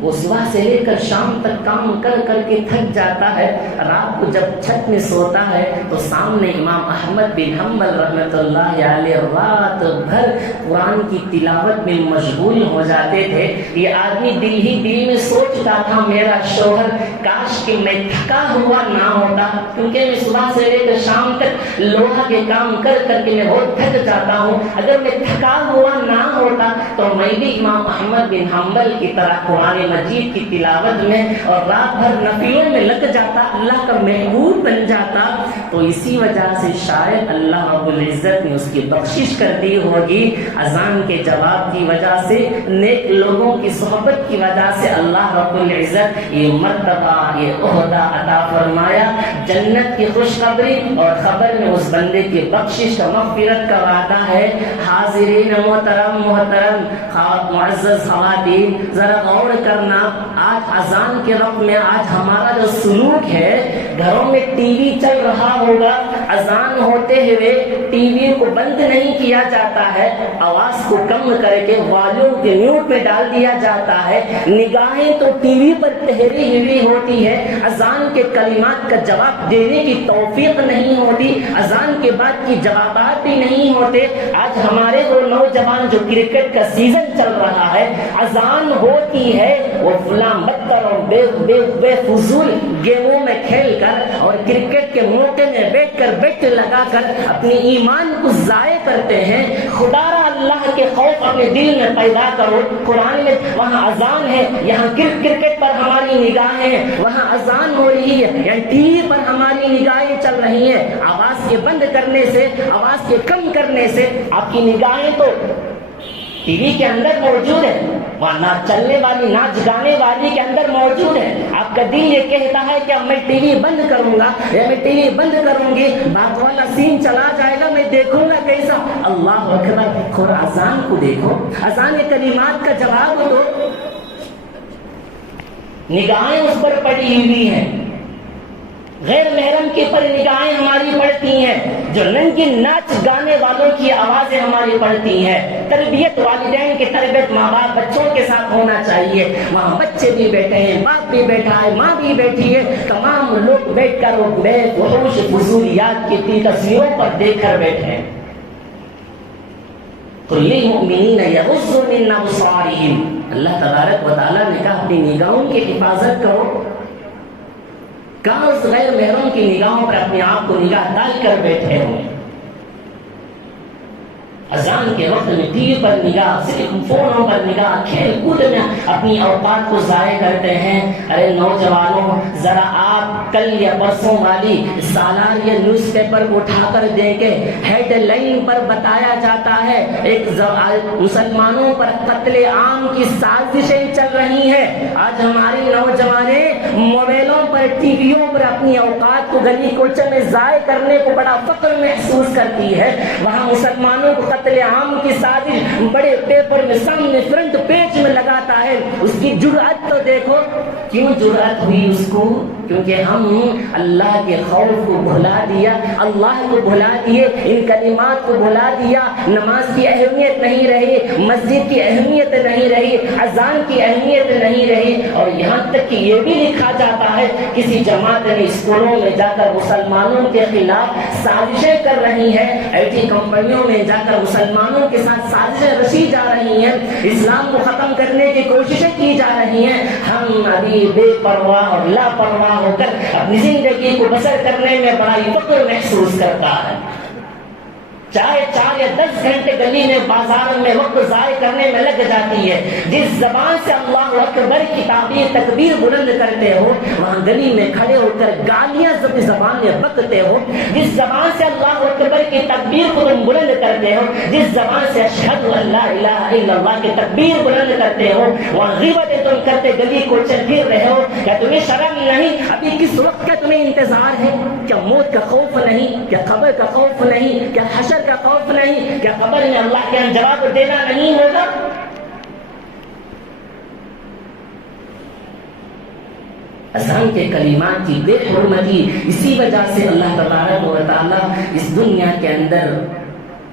وہ صبح سے لے کر شام تک کام کر کر کے تھک جاتا ہے، رات کو جب چھت میں سوتا ہے تو سامنے امام احمد بن حنبل رحمۃ اللہ علیہ رات بھر قرآن کی تلاوت میں مشغول ہو جاتے تھے۔ یہ آدمی دل ہی دل میں سوچتا تھا میرا شوہر کاش کہ میں تھکا ہوا نہ ہوتا، کیونکہ میں صبح سے لے کر شام تک لوہا کے کام کر کر کے میں بہت تھک جاتا ہوں، اگر میں تھکا ہوا نہ ہوتا تو میں بھی امام احمد بن حنبل کی طرح قرآن مجید کی تلاوت میں اور رات بھر نفلوں میں لگ جاتا، اللہ کا محبوب بن جاتا۔ تو اسی وجہ سے شاید اللہ رب العزت نے اس کی بخشش کر دی ہوگی، اذان کے جواب کی وجہ سے، نیک لوگوں کی صحبت کی وجہ سے اللہ رب العزت یہ مرتبہ، یہ عہدہ عطا فرمایا۔ جنت کی خوشخبری اور خبر میں اس بندے کی بخشش کا مغفرت کا وعدہ ہے۔ حاضرین محترم معزز خواتین، ذرا غور کرنا، آج اذان کے وقت میں آج ہمارا جو سلوک ہے، گھروں میں ٹی وی چل رہا ہوگا، اذان ہوتے ہوئے ٹی وی کو بند نہیں کیا جاتا ہے، آواز کو کم کر کے والیوم کے میوٹ میں ڈال دیا جاتا ہے، نگاہیں تو ٹی وی پر ٹھہری ہوئی ہوتی ہے، اذان کے کلمات کا جواب دینے کی توفیق نہیں ہوتی، اذان کے بعد کی جوابات بھی نہیں ہوتے۔ آج ہمارے وہ نوجوان جو کرکٹ کا سیزن چل رہا ہے، اذان ہوتی ہے وہ فلاں بدتر اور بے فضول گیموں میں کھیل کر اور کرکٹ کے موقع میں بیٹھ کر بیٹ لگا کر اپنی ایمان کو ضائع کرتے ہیں۔ خدا را اللہ کے خوف اپنے دل میں پیدا کرو۔ قرآن میں وہاں اذان ہے، یہاں کرکٹ پر ہماری نگاہیں ہیں، وہاں اذان ہو رہی ہے، یعنی ٹی وی پر ہماری نگاہیں چل رہی ہیں۔ آواز کے بند کرنے سے، آواز کے کم کرنے سے آپ کی نگاہیں تو ٹی وی کے اندر موجود ہے، وہاں ناچ چلنے والی، ناچ گانے والی کے اندر موجود ہے۔ آپ کا دل یہ کہتا ہے کہ اب میں ٹی وی بند کروں گا یا میں ٹی وی بند کروں گی، بات والا سین چلا جائے گا، میں دیکھوں گا کیسا۔ اللہ اکبر، اور اذان کو دیکھو، اذان کے کلمات کا جواب دو۔ نگاہیں اس پر پڑی ہوئی ہیں، غیر محرم کے پر نگاہیں ہماری پڑتی ہیں، جو ننگی ناچ گانے والوں کی آوازیں ہماری پڑتی ہیں۔ تربیت والدین کی تربیت ماں باپ بچوں کے ساتھ ہونا چاہیے، وہاں بچے بھی بیٹھے ہیں، باپ بھی بیٹھا ہے، ماں بھی بیٹھی ہے، تمام لوگ بیٹھ کر وہ بے وحوش فضولیات کی تصویروں پر دیکھ کر بیٹھے ہیں۔ قل للمؤمنین یغضوا من ابصارہم، اللہ تبارک و تعالیٰ نے کہا اپنی نگاہوں کی حفاظت کرو۔ کہاں اس غیر محرم کی نگاہوں پر اپنے آپ کو نگاہ ڈال کر بیٹھے ہوئے؟ اذان کے وقت میں ٹی وی پر نگاہ، صرف فونوں پر نگاہ، کھیل کود میں اپنی اوقات کو ضائع کرتے ہیں۔ ارے نوجوانوں، ذرا آپ کل یا پرسوں والی سالانہ نیوز پیپر کو اٹھا کر دیکھیں، ہیڈ لائن پر بتایا جاتا ہے ایک مسلمانوں پر قتل عام کی سازشیں چل رہی ہیں۔ آج ہماری نوجوانیں موبائلوں پر، ٹی ویوں پر اپنی اوقات کو گلی کوچے میں ضائع کرنے کو بڑا فخر محسوس کرتی ہے۔ وہاں مسلمانوں کو قتل عام کی سازش بڑے پیپر میں سامنے فرنٹ پیج میں لگاتا ہے۔ اس کی جرأت تو دیکھو، کیوں جرأت ہوئی اس کو؟ کیونکہ ہم اللہ کے خوف کو بھلا دیا، اللہ کو بھلا دیے، ان کلمات کو بھلا دیا، نماز کی اہمیت نہیں رہی، مسجد کی اہمیت نہیں رہی، اذان کی اہمیت نہیں رہی، اور یہاں تک کہ یہ بھی لکھا جاتا ہے کسی جماعت نے اسکولوں میں جا کر مسلمانوں کے خلاف سازشیں کر رہی ہے، آئی ٹی کمپنیوں میں جا کر مسلمانوں کے ساتھ سازشیں رچی جا رہی ہیں، اسلام کو ختم کرنے کی کوششیں کی جا رہی ہیں۔ ہم ابھی بے پرواہ اور لاپرواہ ہو کر اپنی زندگی کو بسر کرنے میں بڑا فخر محسوس کرتا ہے۔ چاہے 4 یا 10 گھنٹے گلی میں بازار میں وقت ضائع کرنے میں لگ جاتی ہے۔ جس زبان سے اللہ اکبر کی تعبیر تکبیر بلند کرتے ہو، وہاں گلی میں کھڑے ہو کر گالیاں زبان میں بکتے ہو۔ جس زبان سے اللہ اکبر کی تکبیر کو تم بلند کرتے ہو، جس زبان سے اشہد ان لا الہ الا اللہ کی تکبیر بلند کرتے ہو، وہاں غیبتیں تم کرتے گلی کو چل پھر رہے ہو۔ کیا تمہیں شرم نہیں؟ ابھی کس وقت کا تمہیں انتظار ہے؟ کیا موت کا خوف نہیں؟ کیا قبر کا خوف نہیں؟ کیا حشر کا خوف نہیں؟ کیا قبر میں اللہ کے جواب دینا نہیں ہوگا؟ اذان کے کلمات کی بے حرمتی، اسی وجہ سے اللہ تبارک و تعالیٰ اس دنیا کے اندر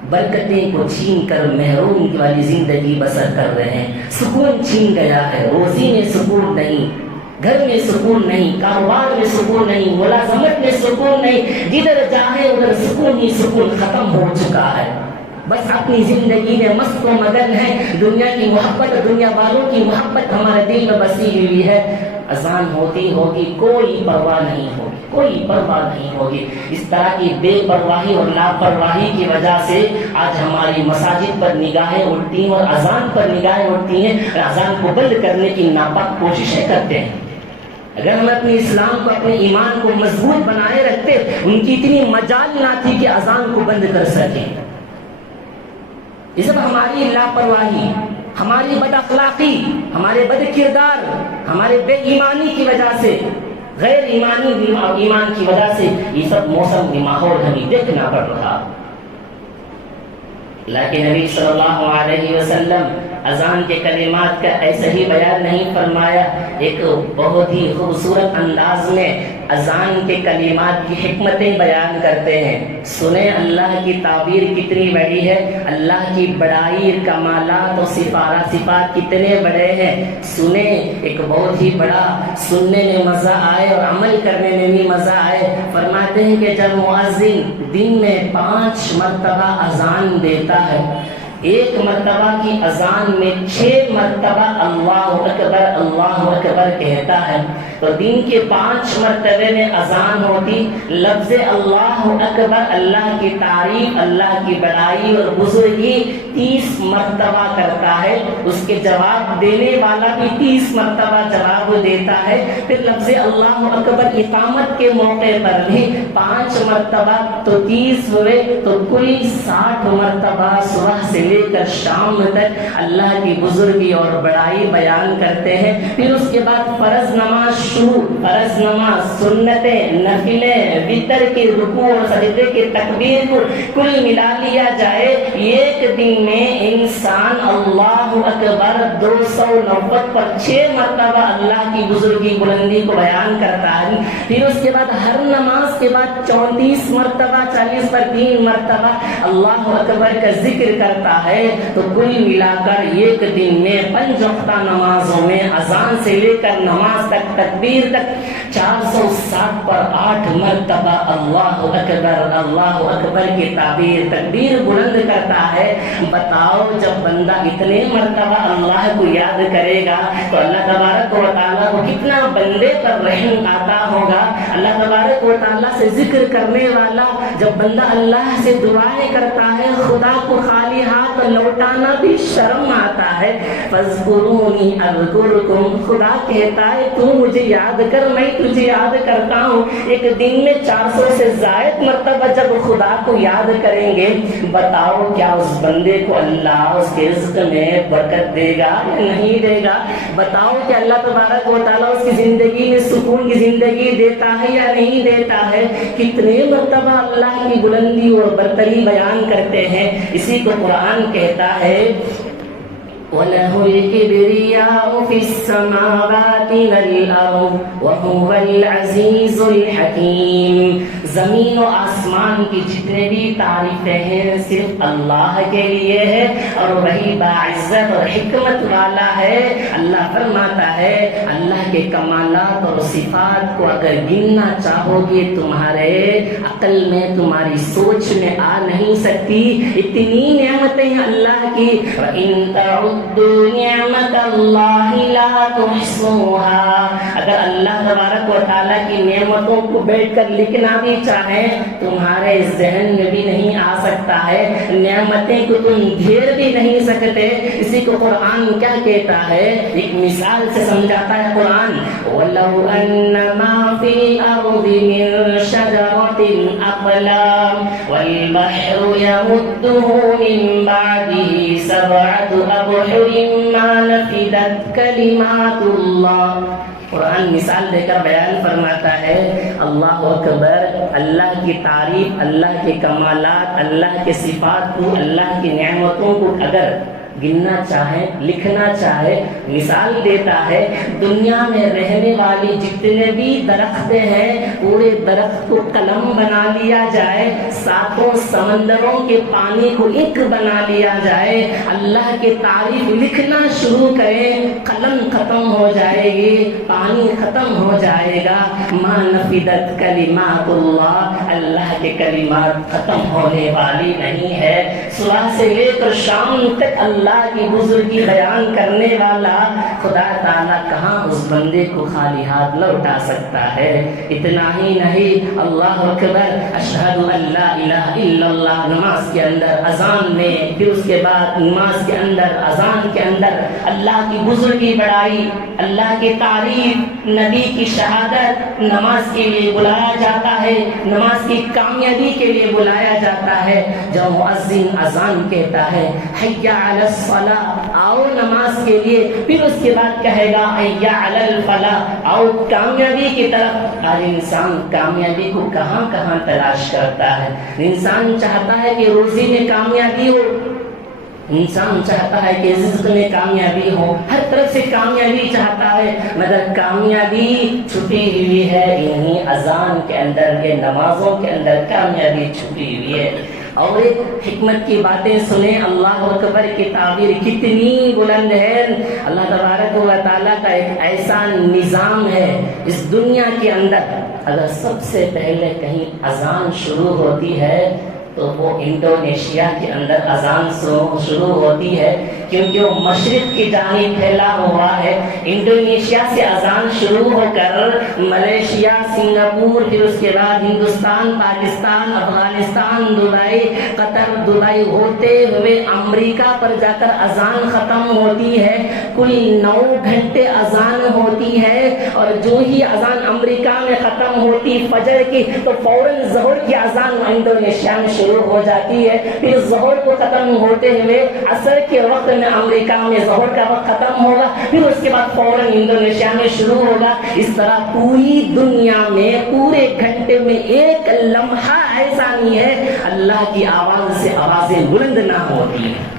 برکتیں کو چھین کر محروم والی زندگی بسر کر رہے ہیں۔ سکون چھین گیا ہے، روزی میں سکون نہیں، گھر میں سکون نہیں، کاروبار میں سکون نہیں، ملازمت میں سکون نہیں، جدھر جائیں ادھر سکون ہی سکون ختم ہو چکا ہے۔ بس اپنی زندگی میں مست و مگن ہے، دنیا کی محبت، دنیا والوں کی محبت ہمارے دل میں بسی ہوئی ہے۔ اذان ہوتی ہوگی کوئی پرواہ نہیں ہوگی، کوئی پرواہ نہیں ہوگی۔ اس طرح کی بے پرواہی اور لاپرواہی کی وجہ سے آج ہماری مساجد پر نگاہیں اٹھتی ہیں اور اذان پر نگاہیں اٹھتی ہیں، اور اذان کو بند کرنے کی ناپاک کوششیں کرتے ہیں۔ اگر ہم اپنے اسلام کو، اپنے ایمان کو مضبوط بنائے رکھتے، ان کی اتنی مجال نہ تھی کہ اذان کو بند کر سکیں۔ یہ سب ہماری لاپرواہی، ہماری بد اخلاقی، ہمارے بد کردار، ہمارے بے ایمانی کی وجہ سے، غیر ایمان کی وجہ سے یہ سب موسم کی ماحول ہمیں دیکھنا پڑ رہا۔ لیکن نبی صلی اللہ علیہ وسلم اذان کے کلمات کا ایسے ہی بیان نہیں فرمایا، ایک بہت ہی خوبصورت انداز میں اذان کے کلمات کی حکمتیں بیان کرتے ہیں۔ سنیں اللہ کی تعبیر کتنی بڑی ہے، اللہ کی بڑائی، کمالات اور صفات کتنے بڑے ہیں۔ سنیں، ایک بہت ہی بڑا، سننے میں مزہ آئے اور عمل کرنے میں بھی مزہ آئے۔ فرماتے ہیں کہ جب مؤذن دن میں 5 مرتبہ اذان دیتا ہے، ایک مرتبہ کی اذان میں 6 مرتبہ اللہ اکبر کہتا ہے، تو دن کے 5 مرتبے میں اذان ہوتی، لفظ اللہ اکبر، اللہ کی تعریف، اللہ کی بڑائی اور بزرگی 30 مرتبہ کرتا ہے۔ اس کے جواب دینے والا بھی 30 مرتبہ جواب دیتا ہے۔ پھر لفظ اللہ اکبر اقامت کے موقع پر بھی 5 مرتبہ، تو 30 ہوئے، تو کل 60 مرتبہ صبح سے لے کر شام تک اللہ کی بزرگی اور بڑائی بیان کرتے ہیں۔ پھر اس کے بعد فرض نماز شروع، فرض نماز، سنتیں، نفلیں، وتر کے رکوع اور سجدے کے تکبیر کو کل ملا لیا جائے، ایک دن میں انسان اللہ اکبر 290 پر 6 مرتبہ اللہ کی بزرگی بلندی کو بیان کرتا ہے۔ پھر اس کے بعد ہر نماز کے بعد 34 مرتبہ، 40 پر 3 مرتبہ اللہ اکبر کا ذکر کرتا ہے، تو کل ملا کر ایک دن میں 5 وقتہ نمازوں میں اذان سے لے کر نماز تک، تکبیر تک 460 پر 8 مرتبہ اللہ اکبر کی تعبیر، تکبیر بلند کرتا ہے۔ بتاؤ، جب بندہ اتنے مرتبہ اللہ کو یاد کرے گا تو اللہ تبارک و تعالیٰ کو کتنا بندے پر رحم آتا ہوگا۔ اللہ تبارک و تعالیٰ سے ذکر کرنے والا جب بندہ اللہ سے دعائیں کرتا ہے، خدا کو خالی ہاتھ لوٹانا بھی شرم آتا ہے۔ فاذکرونی اذکرکم، خدا کہتا ہے تو مجھے یاد کر، میں تجھے یاد کرتا ہوں۔ ایک دن میں 400 سے زائد مرتبہ جب خدا کو یاد کریں گے، بتاؤ کیا اس بندے کو اللہ اس کے رزق میں برکت دے گا یا نہیں دے گا؟ بتاؤ کہ اللہ تبارک و تعالیٰ اس کی زندگی میں سکون کی زندگی دیتا ہے یا نہیں دیتا ہے؟ کتنے مرتبہ اللہ کی بلندی اور برتری بیان کرتے ہیں۔ اسی کو قرآن کہتا ہے وَلَهُ الْكِبْرِيَاءُ فِي السَّمَاوَاتِ وَالْأَرْضِ وَهُوَ الْعَزِيزُ الْحَكِيمُ۔ زمین و آسمان کی جتنے بھی تعریفیں ہیں صرف اللہ کے لیے ہے، اور وہی باعزت اور حکمت والا ہے۔ اللہ فرماتا ہے اللہ کے کمالات اور صفات کو اگر گننا چاہو گے تمہارے عقل میں، تمہاری سوچ میں آ نہیں سکتی، اتنی نعمتیں ہیں اللہ کی۔ وَإِن تَعُدُّوا نِعْمَتَ اللَّهِ لَا تُحْصُوهَا، اگر اللہ تبارک و تعالیٰ کی نعمتوں کو بیٹھ کر لکھنا بھی چاہیں تمہارے ذہن میں بھی نہیں آ سکتا ہے، نعمتیں کو تم گھیر بھی نہیں سکتے۔ اسی کو قرآن کیا کہتا ہے، ایک مثال سے سمجھاتا ہے قرآن، وَلَوْ أَنَّ مَا فِي الْأَرْضِ مِن شَجَرَةٍ أَقْلَامٌ وَالْبَحْرُ يَمُدُّهُ مِن بَعْدِهِ سَبْعَةُ أَبْحُرٍ مَا نَفِدَتْ كَلِمَاتُ اللَّهِ۔ قرآن مثال دے کر بیان فرماتا ہے اللہ اکبر، اللہ کی تعریف، اللہ کے کمالات، اللہ کے صفات کو، اللہ کی نعمتوں کو اگر گننا چاہے، لکھنا چاہے، مثال دیتا ہے دنیا میں رہنے والی جتنے بھی درختیں ہیں پورے درخت کو قلم بنا لیا جائے، 7 سمندروں کے پانی کو انک بنا لیا جائے، اللہ کی تعریف لکھنا شروع کریں، قلم ختم ہو جائے گی، پانی ختم ہو جائے گا۔ ما نفدت کلمات اللہ، اللہ کے کلمات ختم ہونے والی نہیں ہے۔ صبح سے لے کر شام تک اللہ کی بزرگی بیان کرنے والا خدا تعالیٰ کہاں اس بندے کو خالی ہاتھ لوٹا سکتا ہے؟ اتنا ہی نہیں، اللہ اکبر، اشہد ان لا الہ الا اللہ، نماز کے اندر اذان میں، پھر اس کے بعد نماز کے اندر اذان کے اندر اللہ کی بزرگی بڑائی، اللہ کی تعریف، نبی کی شہادت، نماز کے لیے بلایا جاتا ہے، نماز کی کامیابی کے لیے بلایا جاتا ہے۔ جب مؤذن اذان کہتا ہے حی علی الصلاۃ، آؤ نماز کے لیے، پھر اس کے بعد کہے گا حی علی الفلاح، آؤ کامیابی کی طرف۔ آج انسان کامیابی کو کہاں کہاں تلاش کرتا ہے، انسان چاہتا ہے کہ روزی میں کامیابی ہو، انسان چاہتا ہے کہ رزق میں کامیابی ہو، ہر طرف سے کامیابی چاہتا ہے، مگر کامیابی چھپی ہوئی ہے انہی اذان کے اندر، یہ نمازوں کے اندر کامیابی چھپی ہوئی ہے۔ اور ایک حکمت کی باتیں سنیں، اللہ اکبر کی تعبیر کتنی بلند ہے۔ اللہ تبارک و تعالیٰ کا ایک ایسا نظام ہے اس دنیا کے اندر، اگر سب سے پہلے کہیں اذان شروع ہوتی ہے تو وہ انڈونیشیا کے اندر اذان شروع ہوتی ہے، کیونکہ وہ مشرق کی جانب پھیلا ہوا ہے۔ انڈونیشیا سے اذان شروع ہو کر ملیشیا، سنگاپور، پھر اس کے بعد ہندوستان، پاکستان، افغانستان، دبئی، قطر، دبئی ہوتے ہوئے امریکہ پر جا کر اذان ختم ہوتی ہے۔ کل 9 گھنٹے اذان ہوتی ہے، اور جو ہی اذان امریکہ میں ختم ہوتی فجر کی تو فوراً ظہر کی اذان انڈونیشیا میں شروع ہو جاتی ہے۔ پھر ظہر کو ختم ہوتے ہوئے عصر کے وقت میں امریکہ میں ظہر کا وقت ختم ہوگا، پھر اس کے بعد فوراً انڈونیشیا میں شروع ہوگا۔ اس طرح پوری دنیا میں پورے گھنٹے میں ایک لمحہ ایسا نہیں ہے اللہ کی آواز سے آوازیں بلند نہ ہوتی ہیں۔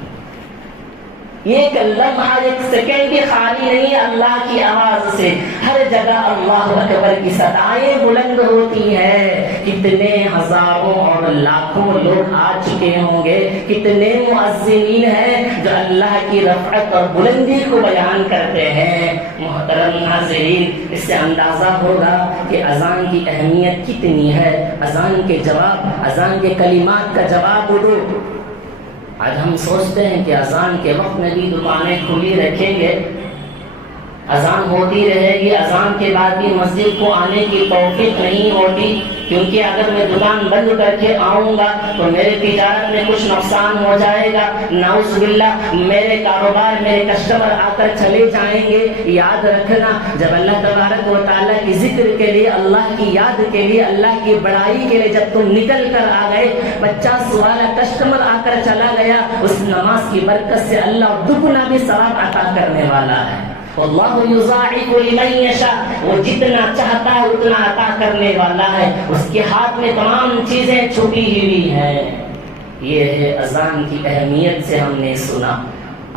ایک لمحہ، ایک سیکنڈ بھی خالی نہیں اللہ کی آواز سے، ہر جگہ اللہ اکبر کی صدائیں بلند ہوتی ہے۔ کتنے ہزاروں اور لاکھوں لوگ آ چکے ہوں گے، کتنے مؤذنین ہیں جو اللہ کی رفعت اور بلندی کو بیان کرتے ہیں۔ محترم ناظرین، اس سے اندازہ ہوگا کہ اذان کی اہمیت کتنی ہے۔ اذان کے جواب، اذان کے کلمات کا جواب دو۔ آج ہم سوچتے ہیں کہ اذان کے وقت میں بھی دکانیں کھلی رکھیں گے، اذان ہوتی رہے گی، اذان کے بعد بھی مسجد کو آنے کی توفیق نہیں ہوتی، کیونکہ اگر میں دکان بند کر کے آؤں گا تو میرے تجارت میں کچھ نقصان ہو جائے گا، نعوذ باللہ میرے کاروبار، میرے کسٹمر آ کر چلے جائیں گے۔ یاد رکھنا، جب اللہ تبارک و تعالیٰ کی ذکر کے لیے، اللہ کی یاد کے لیے، اللہ کی بڑائی کے لیے جب تم نکل کر آ گئے، 50 والا کسٹمر آ کر چلا گیا، اس نماز کی برکت سے اللہ دگنا بھی ثواب عطا کرنے والا ہے۔ اللہ یضاعف لمن یشاء، وہ جتنا چاہتا ہے اتنا عطا کرنے والا ہے، اس کے ہاتھ میں تمام چیزیں چھپی ہوئی ہیں۔ یہ ہے اذان کی اہمیت سے ہم نے سنا۔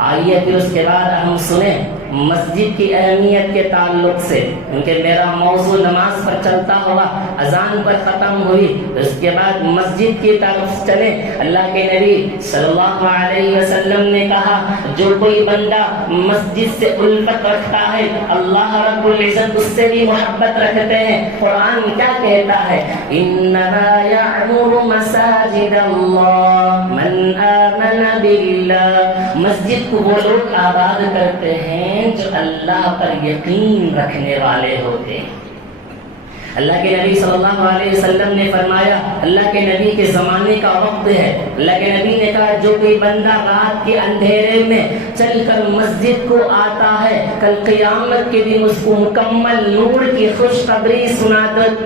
آئیے پھر اس کے بعد ہم سنیں مسجد کی اہمیت کے تعلق سے، کیونکہ میرا موضوع نماز پر چلتا ہوا، اذان پر ختم ہوئی، اس کے بعد مسجد کی طرف چلے۔ اللہ کے نبی صلی اللہ علیہ وسلم نے کہا، جو کوئی بندہ مسجد سے الفت رکھتا ہے اللہ رب العزت اس سے بھی محبت رکھتے ہیں۔ قرآن کیا کہتا ہے؟ انما یعمر مساجد اللہ من آمن باللہ، مسجد کو وہ لوگ آباد کرتے ہیں جو اللہ پر یقین رکھنے والے ہوتے ہیں۔ اللہ کے نبی صلی اللہ علیہ وسلم نے فرمایا، اللہ کے نبی کے زمانے کا وقت ہے، اللہ کے نبی نے کہا جو کوئی بندہ رات کے اندھیرے میں چل کر مسجد کو آتا ہے، کل قیامت کے دن اس کو مکمل نور کی خوشخبری سنا کر،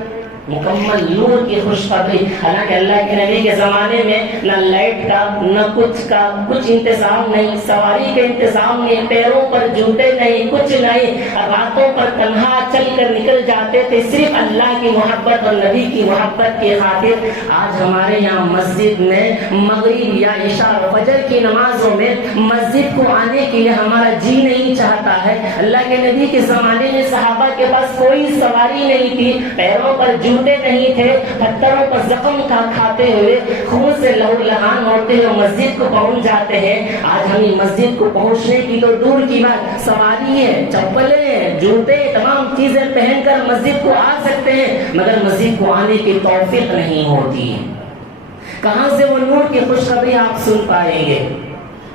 مکمل نور کی خوشخبری۔ حالانکہ اللہ کے نبی کے زمانے میں نہ لائٹ کا، نہ کچھ انتظام نہیں، سواری کا انتظام نہیں، پیروں پر جوتے نہیں، کچھ نہیں، راتوں پر تنہا چل کر نکل جاتے تھے صرف اللہ کی محبت اور نبی کی محبت کی خاطر۔ آج ہمارے یہاں مسجد میں مغرب یا عشاء اور فجر کی نمازوں میں مسجد کو آنے کے لیے ہمارا جی نہیں چاہتا ہے۔ اللہ کے نبی کے زمانے میں صحابہ کے پاس کوئی سواری نہیں تھی، پیروں پر جوتے نہیں تھے، پتھروں پر زخم کھاتے ہوئے، خون سے لہو لہان ہوتے ہوئے مسجد کو پہنچ جاتے ہیں۔ آج ہمیں مسجد کو پہنچنے کی تو دور کی بات، سواری ہے، چپلیں، جوتے، تمام چیزیں پہن کر مسجد کو آ سکتے ہیں، مگر مسجد کو آنے کی توفیق نہیں ہوتی۔ کہاں سے وہ نور کی خوشخبری آپ سن پائیں گے؟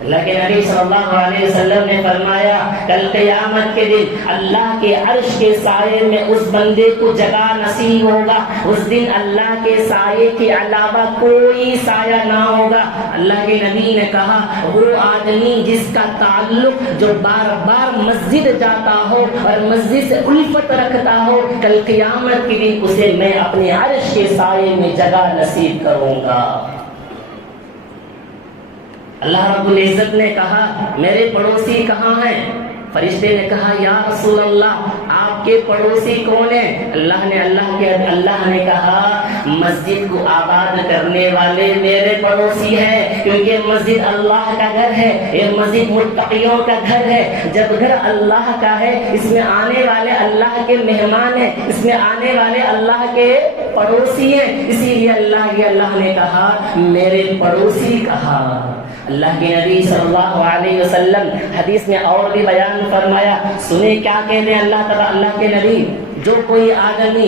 اللہ کے نبی صلی اللہ علیہ وسلم نے فرمایا، کل قیامت کے دن اللہ کے عرش کے سائے میں اس بندے کو جگہ نصیب ہوگا، اس دن اللہ کے سائے کے علاوہ کوئی سایہ نہ ہوگا۔ اللہ کے نبی نے کہا، وہ آدمی جس کا تعلق، جو بار بار مسجد جاتا ہو اور مسجد سے الفت رکھتا ہو، کل قیامت کے دن اسے میں اپنے عرش کے سائے میں جگہ نصیب کروں گا۔ اللہ رب العزت نے کہا، میرے پڑوسی کہاں ہیں؟ فرشتے نے کہا یا رسول اللہ آپ کے پڑوسی کون ہیں؟ اللہ نے کہا مسجد کو آباد کرنے والے میرے پڑوسی ہیں، کیونکہ مسجد اللہ کا گھر ہے، یہ مسجد متقیوں کا گھر ہے۔ جب گھر اللہ کا ہے اس میں آنے والے اللہ کے مہمان ہیں، اس میں آنے والے اللہ کے پڑوسی ہیں، اسی لیے اللہ نے کہا میرے پڑوسی کہا۔ اللہ کے نبی صلی اللہ علیہ وسلم حدیث میں اور بھی بیان فرمایا، سنیں کیا کہتے ہیں اللہ کے نبی، جو کوئی آدمی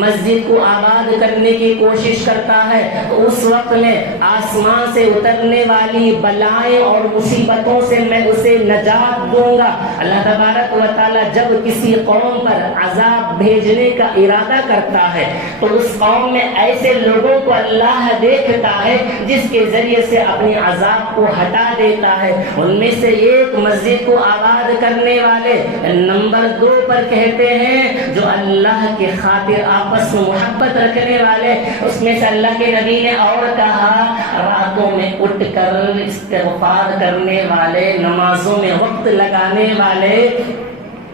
مسجد کو آباد کرنے کی کوشش کرتا ہے تو اس وقت میں آسمان سے اترنے والی بلائیں اور مصیبتوں سے میں اسے نجات دوں گا۔ اللہ تبارک و تعالی جب کسی قوم پر عذاب بھیجنے کا ارادہ کرتا ہے تو اس قوم میں ایسے لوگوں کو اللہ دیکھتا ہے جس کے ذریعے سے اپنی عذاب کو ہٹا دیتا ہے۔ ان میں سے ایک مسجد کو آباد کرنے والے، نمبر 2 پر کہتے ہیں جو اللہ کی خاطر آپس میں محبت رکھنے والے۔ اس میں سے اللہ کے نبی نے اور کہا راتوں میں اٹھ کر استغفار کرنے والے، نمازوں میں وقت لگانے والے،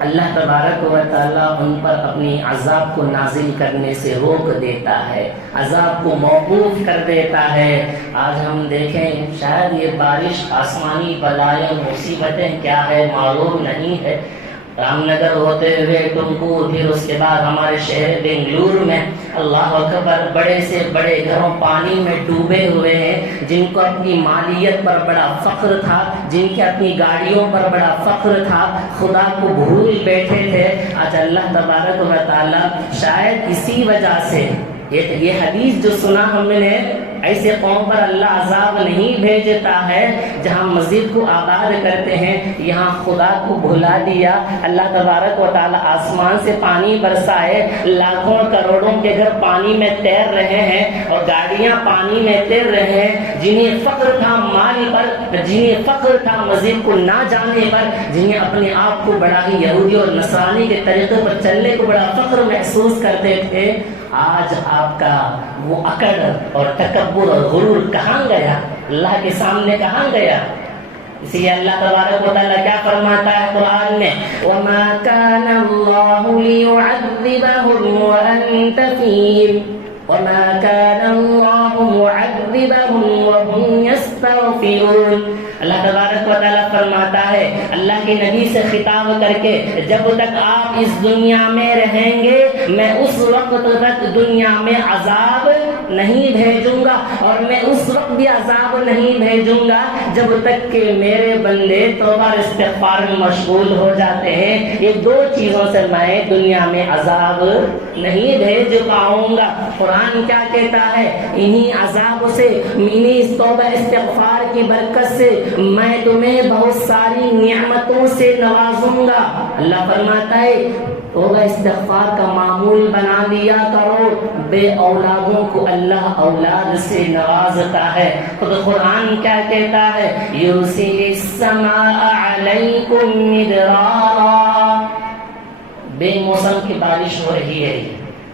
اللہ تبارک و تعالیٰ ان پر اپنی عذاب کو نازل کرنے سے روک دیتا ہے، عذاب کو موقوف کر دیتا ہے۔ آج ہم دیکھیں شاید یہ بارش آسمانی بلائیں مصیبتیں کیا ہے معلوم نہیں ہے، رام نگر ہوتے ہوئے ٹنکور، پھر اس کے بعد ہمارے شہر بنگلور میں اللہ اکبر بڑے سے بڑے گھروں پانی میں ڈوبے ہوئے ہیں، جن کو اپنی مالیت پر بڑا فخر تھا، جن کے اپنی گاڑیوں پر بڑا فخر تھا، خدا کو بھول بیٹھے تھے۔ آج اللہ تبارک و تعالی شاید اسی وجہ سے یہ حدیث جو سنا ہم نے، ایسے قوم پر اللہ عذاب نہیں بھیجتا ہے جہاں مسجد کو آباد کرتے ہیں، یہاں خدا کو بھلا دیا۔ اللہ تبارک و تعالی آسمان سے پانی برسائے، لاکھوں کروڑوں کے گھر پانی میں تیر رہے ہیں اور گاڑیاں پانی میں تیر رہے ہیں، جنہیں فخر تھا مال پر، جنہیں فخر تھا مسجد کو نہ جانے پر، جنہیں اپنے آپ کو بڑا ہی یہودی اور نصرانی کے طریقے پر چلنے کو بڑا فخر محسوس کرتے تھے، آج آپ کا وہ اکڑ اور تکبر اور غرور کہاں گیا؟ اللہ کے سامنے کہاں گیا؟ اسی لیے اللہ تبارک و تعالیٰ کیا فرماتا ہے قرآن میں، وَمَا كَانَ اللَّهُ لِيُعَذِّبَهُمْ وَأَنْتَ فِيهِمْ وَمَا كَانَ اللَّهُ مُعَذِّبَهُمْ وَهُمْ يَسْتَغْفِرُونَ۔ اللہ تبارک و تعالیٰ فرماتا ہے اللہ کے نبی سے خطاب کر کے، جب تک آپ اس دنیا میں رہیں گے میں اس وقت تک دنیا میں عذاب نہیں بھیجوں گا، اور میں اس وقت بھی عذاب نہیں بھیجوں گا جب تک کہ میرے بندے توبہ استغفار میں مشغول ہو جاتے ہیں۔ یہ 2 چیزوں سے میں دنیا میں عذاب نہیں بھیج پاؤں گا۔ قرآن کیا کہتا ہے؟ انہی عذاب سے، انہی توبہ استغفار کی برکت سے میں تمہیں بہت ساری نعمتوں سے نوازوں گا۔ اللہ فرماتا ہے توبہ استغفار کا معمول بنا لیا کرو، بے اولادوں کو اللہ اولاد سے نوازتا ہے۔ خود قرآن کیا کہتا ہے؟ یرسل السماء علیکم مدرارا، بے موسم کی بارش ہو رہی ہے،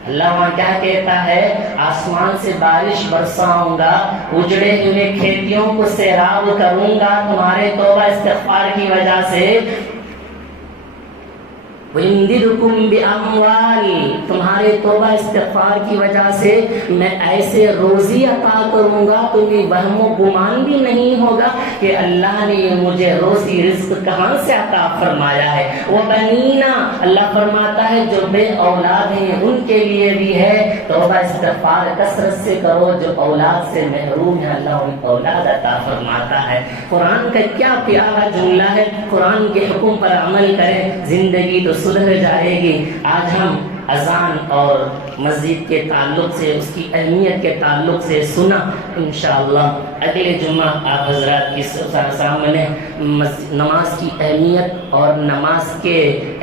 اللہ وہاں کیا کہتا ہے؟ آسمان سے بارش برساؤں گا، اجڑے ہوئے کھیتیوں کو سیراب کروں گا تمہارے توبہ استغفار کی وجہ سے۔ وَيُمْدِدْكُمْ بِأَمْوَالٍ، تمہارے توبہ استغفار کی وجہ سے میں ایسے روزی عطا کروں گا تمہیں وہم و گمان بھی نہیں ہوگا کہ اللہ نے مجھے روزی رزق کہاں سے عطا فرمایا ہے۔ وَبَنِينَ، اللہ فرماتا ہے جو بے اولاد ہیں ان کے لیے بھی ہے توبہ استغفار کثرت سے کرو، جو اولاد سے محروم ہے اللہ ان اولاد عطا فرماتا ہے۔ قرآن کا کیا پیارا جملہ ہے، قرآن کے حکم پر عمل کریں زندگی تو سدھر جائے گی۔ آج ہم اذان اور مسجد کے تعلق سے، اس کی اہمیت کے تعلق سے سنا، انشاءاللہ اگلے جمعہ آپ حضرات کی سامنے نماز کی اہمیت اور نماز کے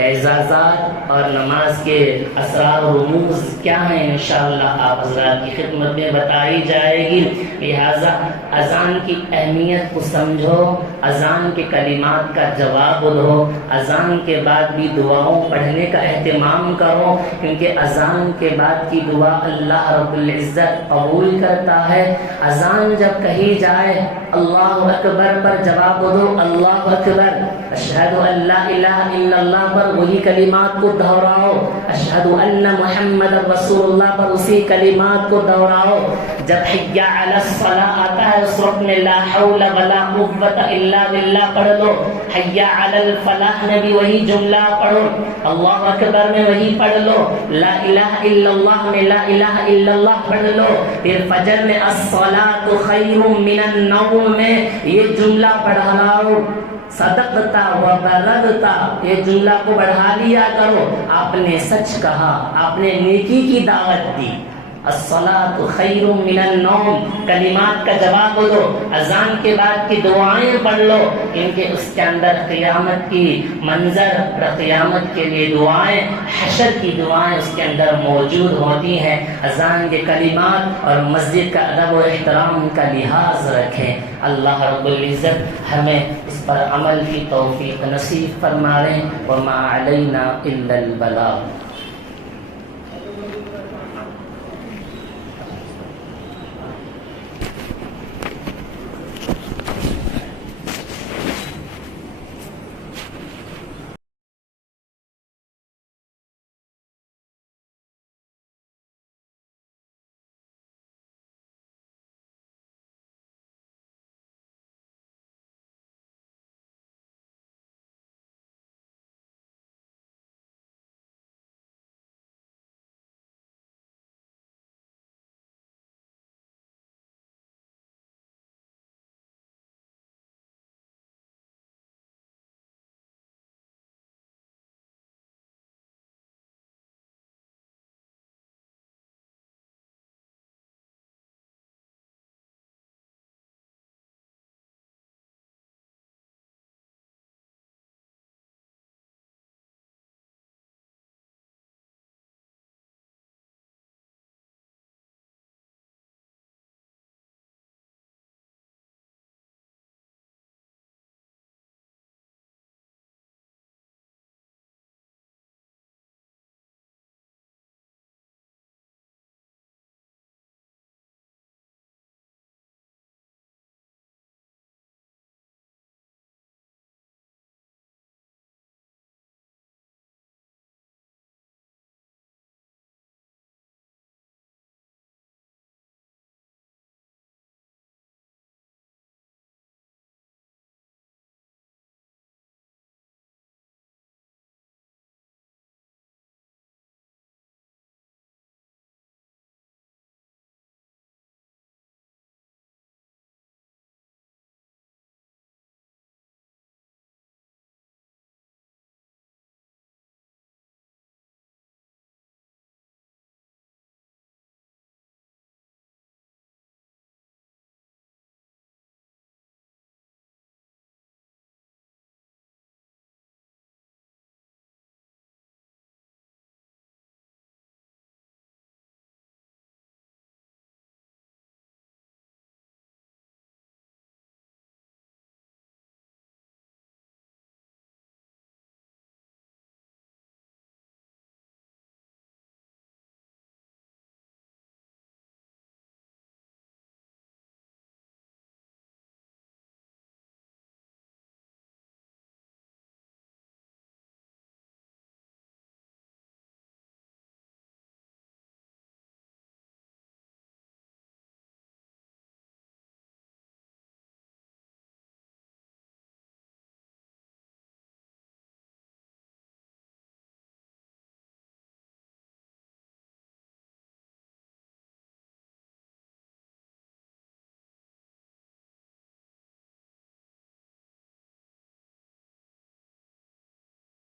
اعزازات اور نماز کے اسرار و رموز کیا ہیں انشاءاللہ آپ حضرات کی خدمت میں بتائی جائے گی۔ لہٰذا اذان کی اہمیت کو سمجھو، اذان کے کلمات کا جواب دو، اذان کے بعد بھی دعاؤں پڑھنے کا اہتمام کرو، کیونکہ اذان کے بعد کی دعا اللہ رب العزت قبول کرتا ہے۔ اذان جب کہی جائے اللہ اکبر پر جواب دو اللہ اکبر، اشہد ان لا الہ الا اللہ پر وہی کلمات کو دہراؤ، اشہد ان محمد رسول اللہ پر اسی کلمات کو دہراؤ۔ جب حی علی الصلاۃ آتا ہے اس وقت میں لا حول ولا قوت الا باللہ پڑھ لو، حی علی الفلاح میں بھی وہی جملہ پڑھو، اللہ اکبر میں وہی پڑھ لو، لا الہ الا اللہ میں لا الہ الا اللہ پڑھ لو، پھر فجر میں الصلاۃ خیر من النوم میں یہ جملہ پڑھاؤ، صدقتا و بررتا یہ جملہ کو بڑھا لیا کرو، آپ نے سچ کہا، آپ نے نیکی کی دعوت دی۔ الصلاۃ خیر من النوم کلمات کا جواب دو، اذان کے بعد کی دعائیں پڑھ لو، کیونکہ اس کے اندر قیامت کی منظر اور قیامت کے لیے دعائیں، حشر کی دعائیں اس کے اندر موجود ہوتی ہیں۔ اذان کے کلمات اور مسجد کا ادب و احترام کا لحاظ رکھیں۔ اللہ رب العزت ہمیں اس پر عمل کی توفیق نصیب فرمائے۔ وما علینا الا البلاغ۔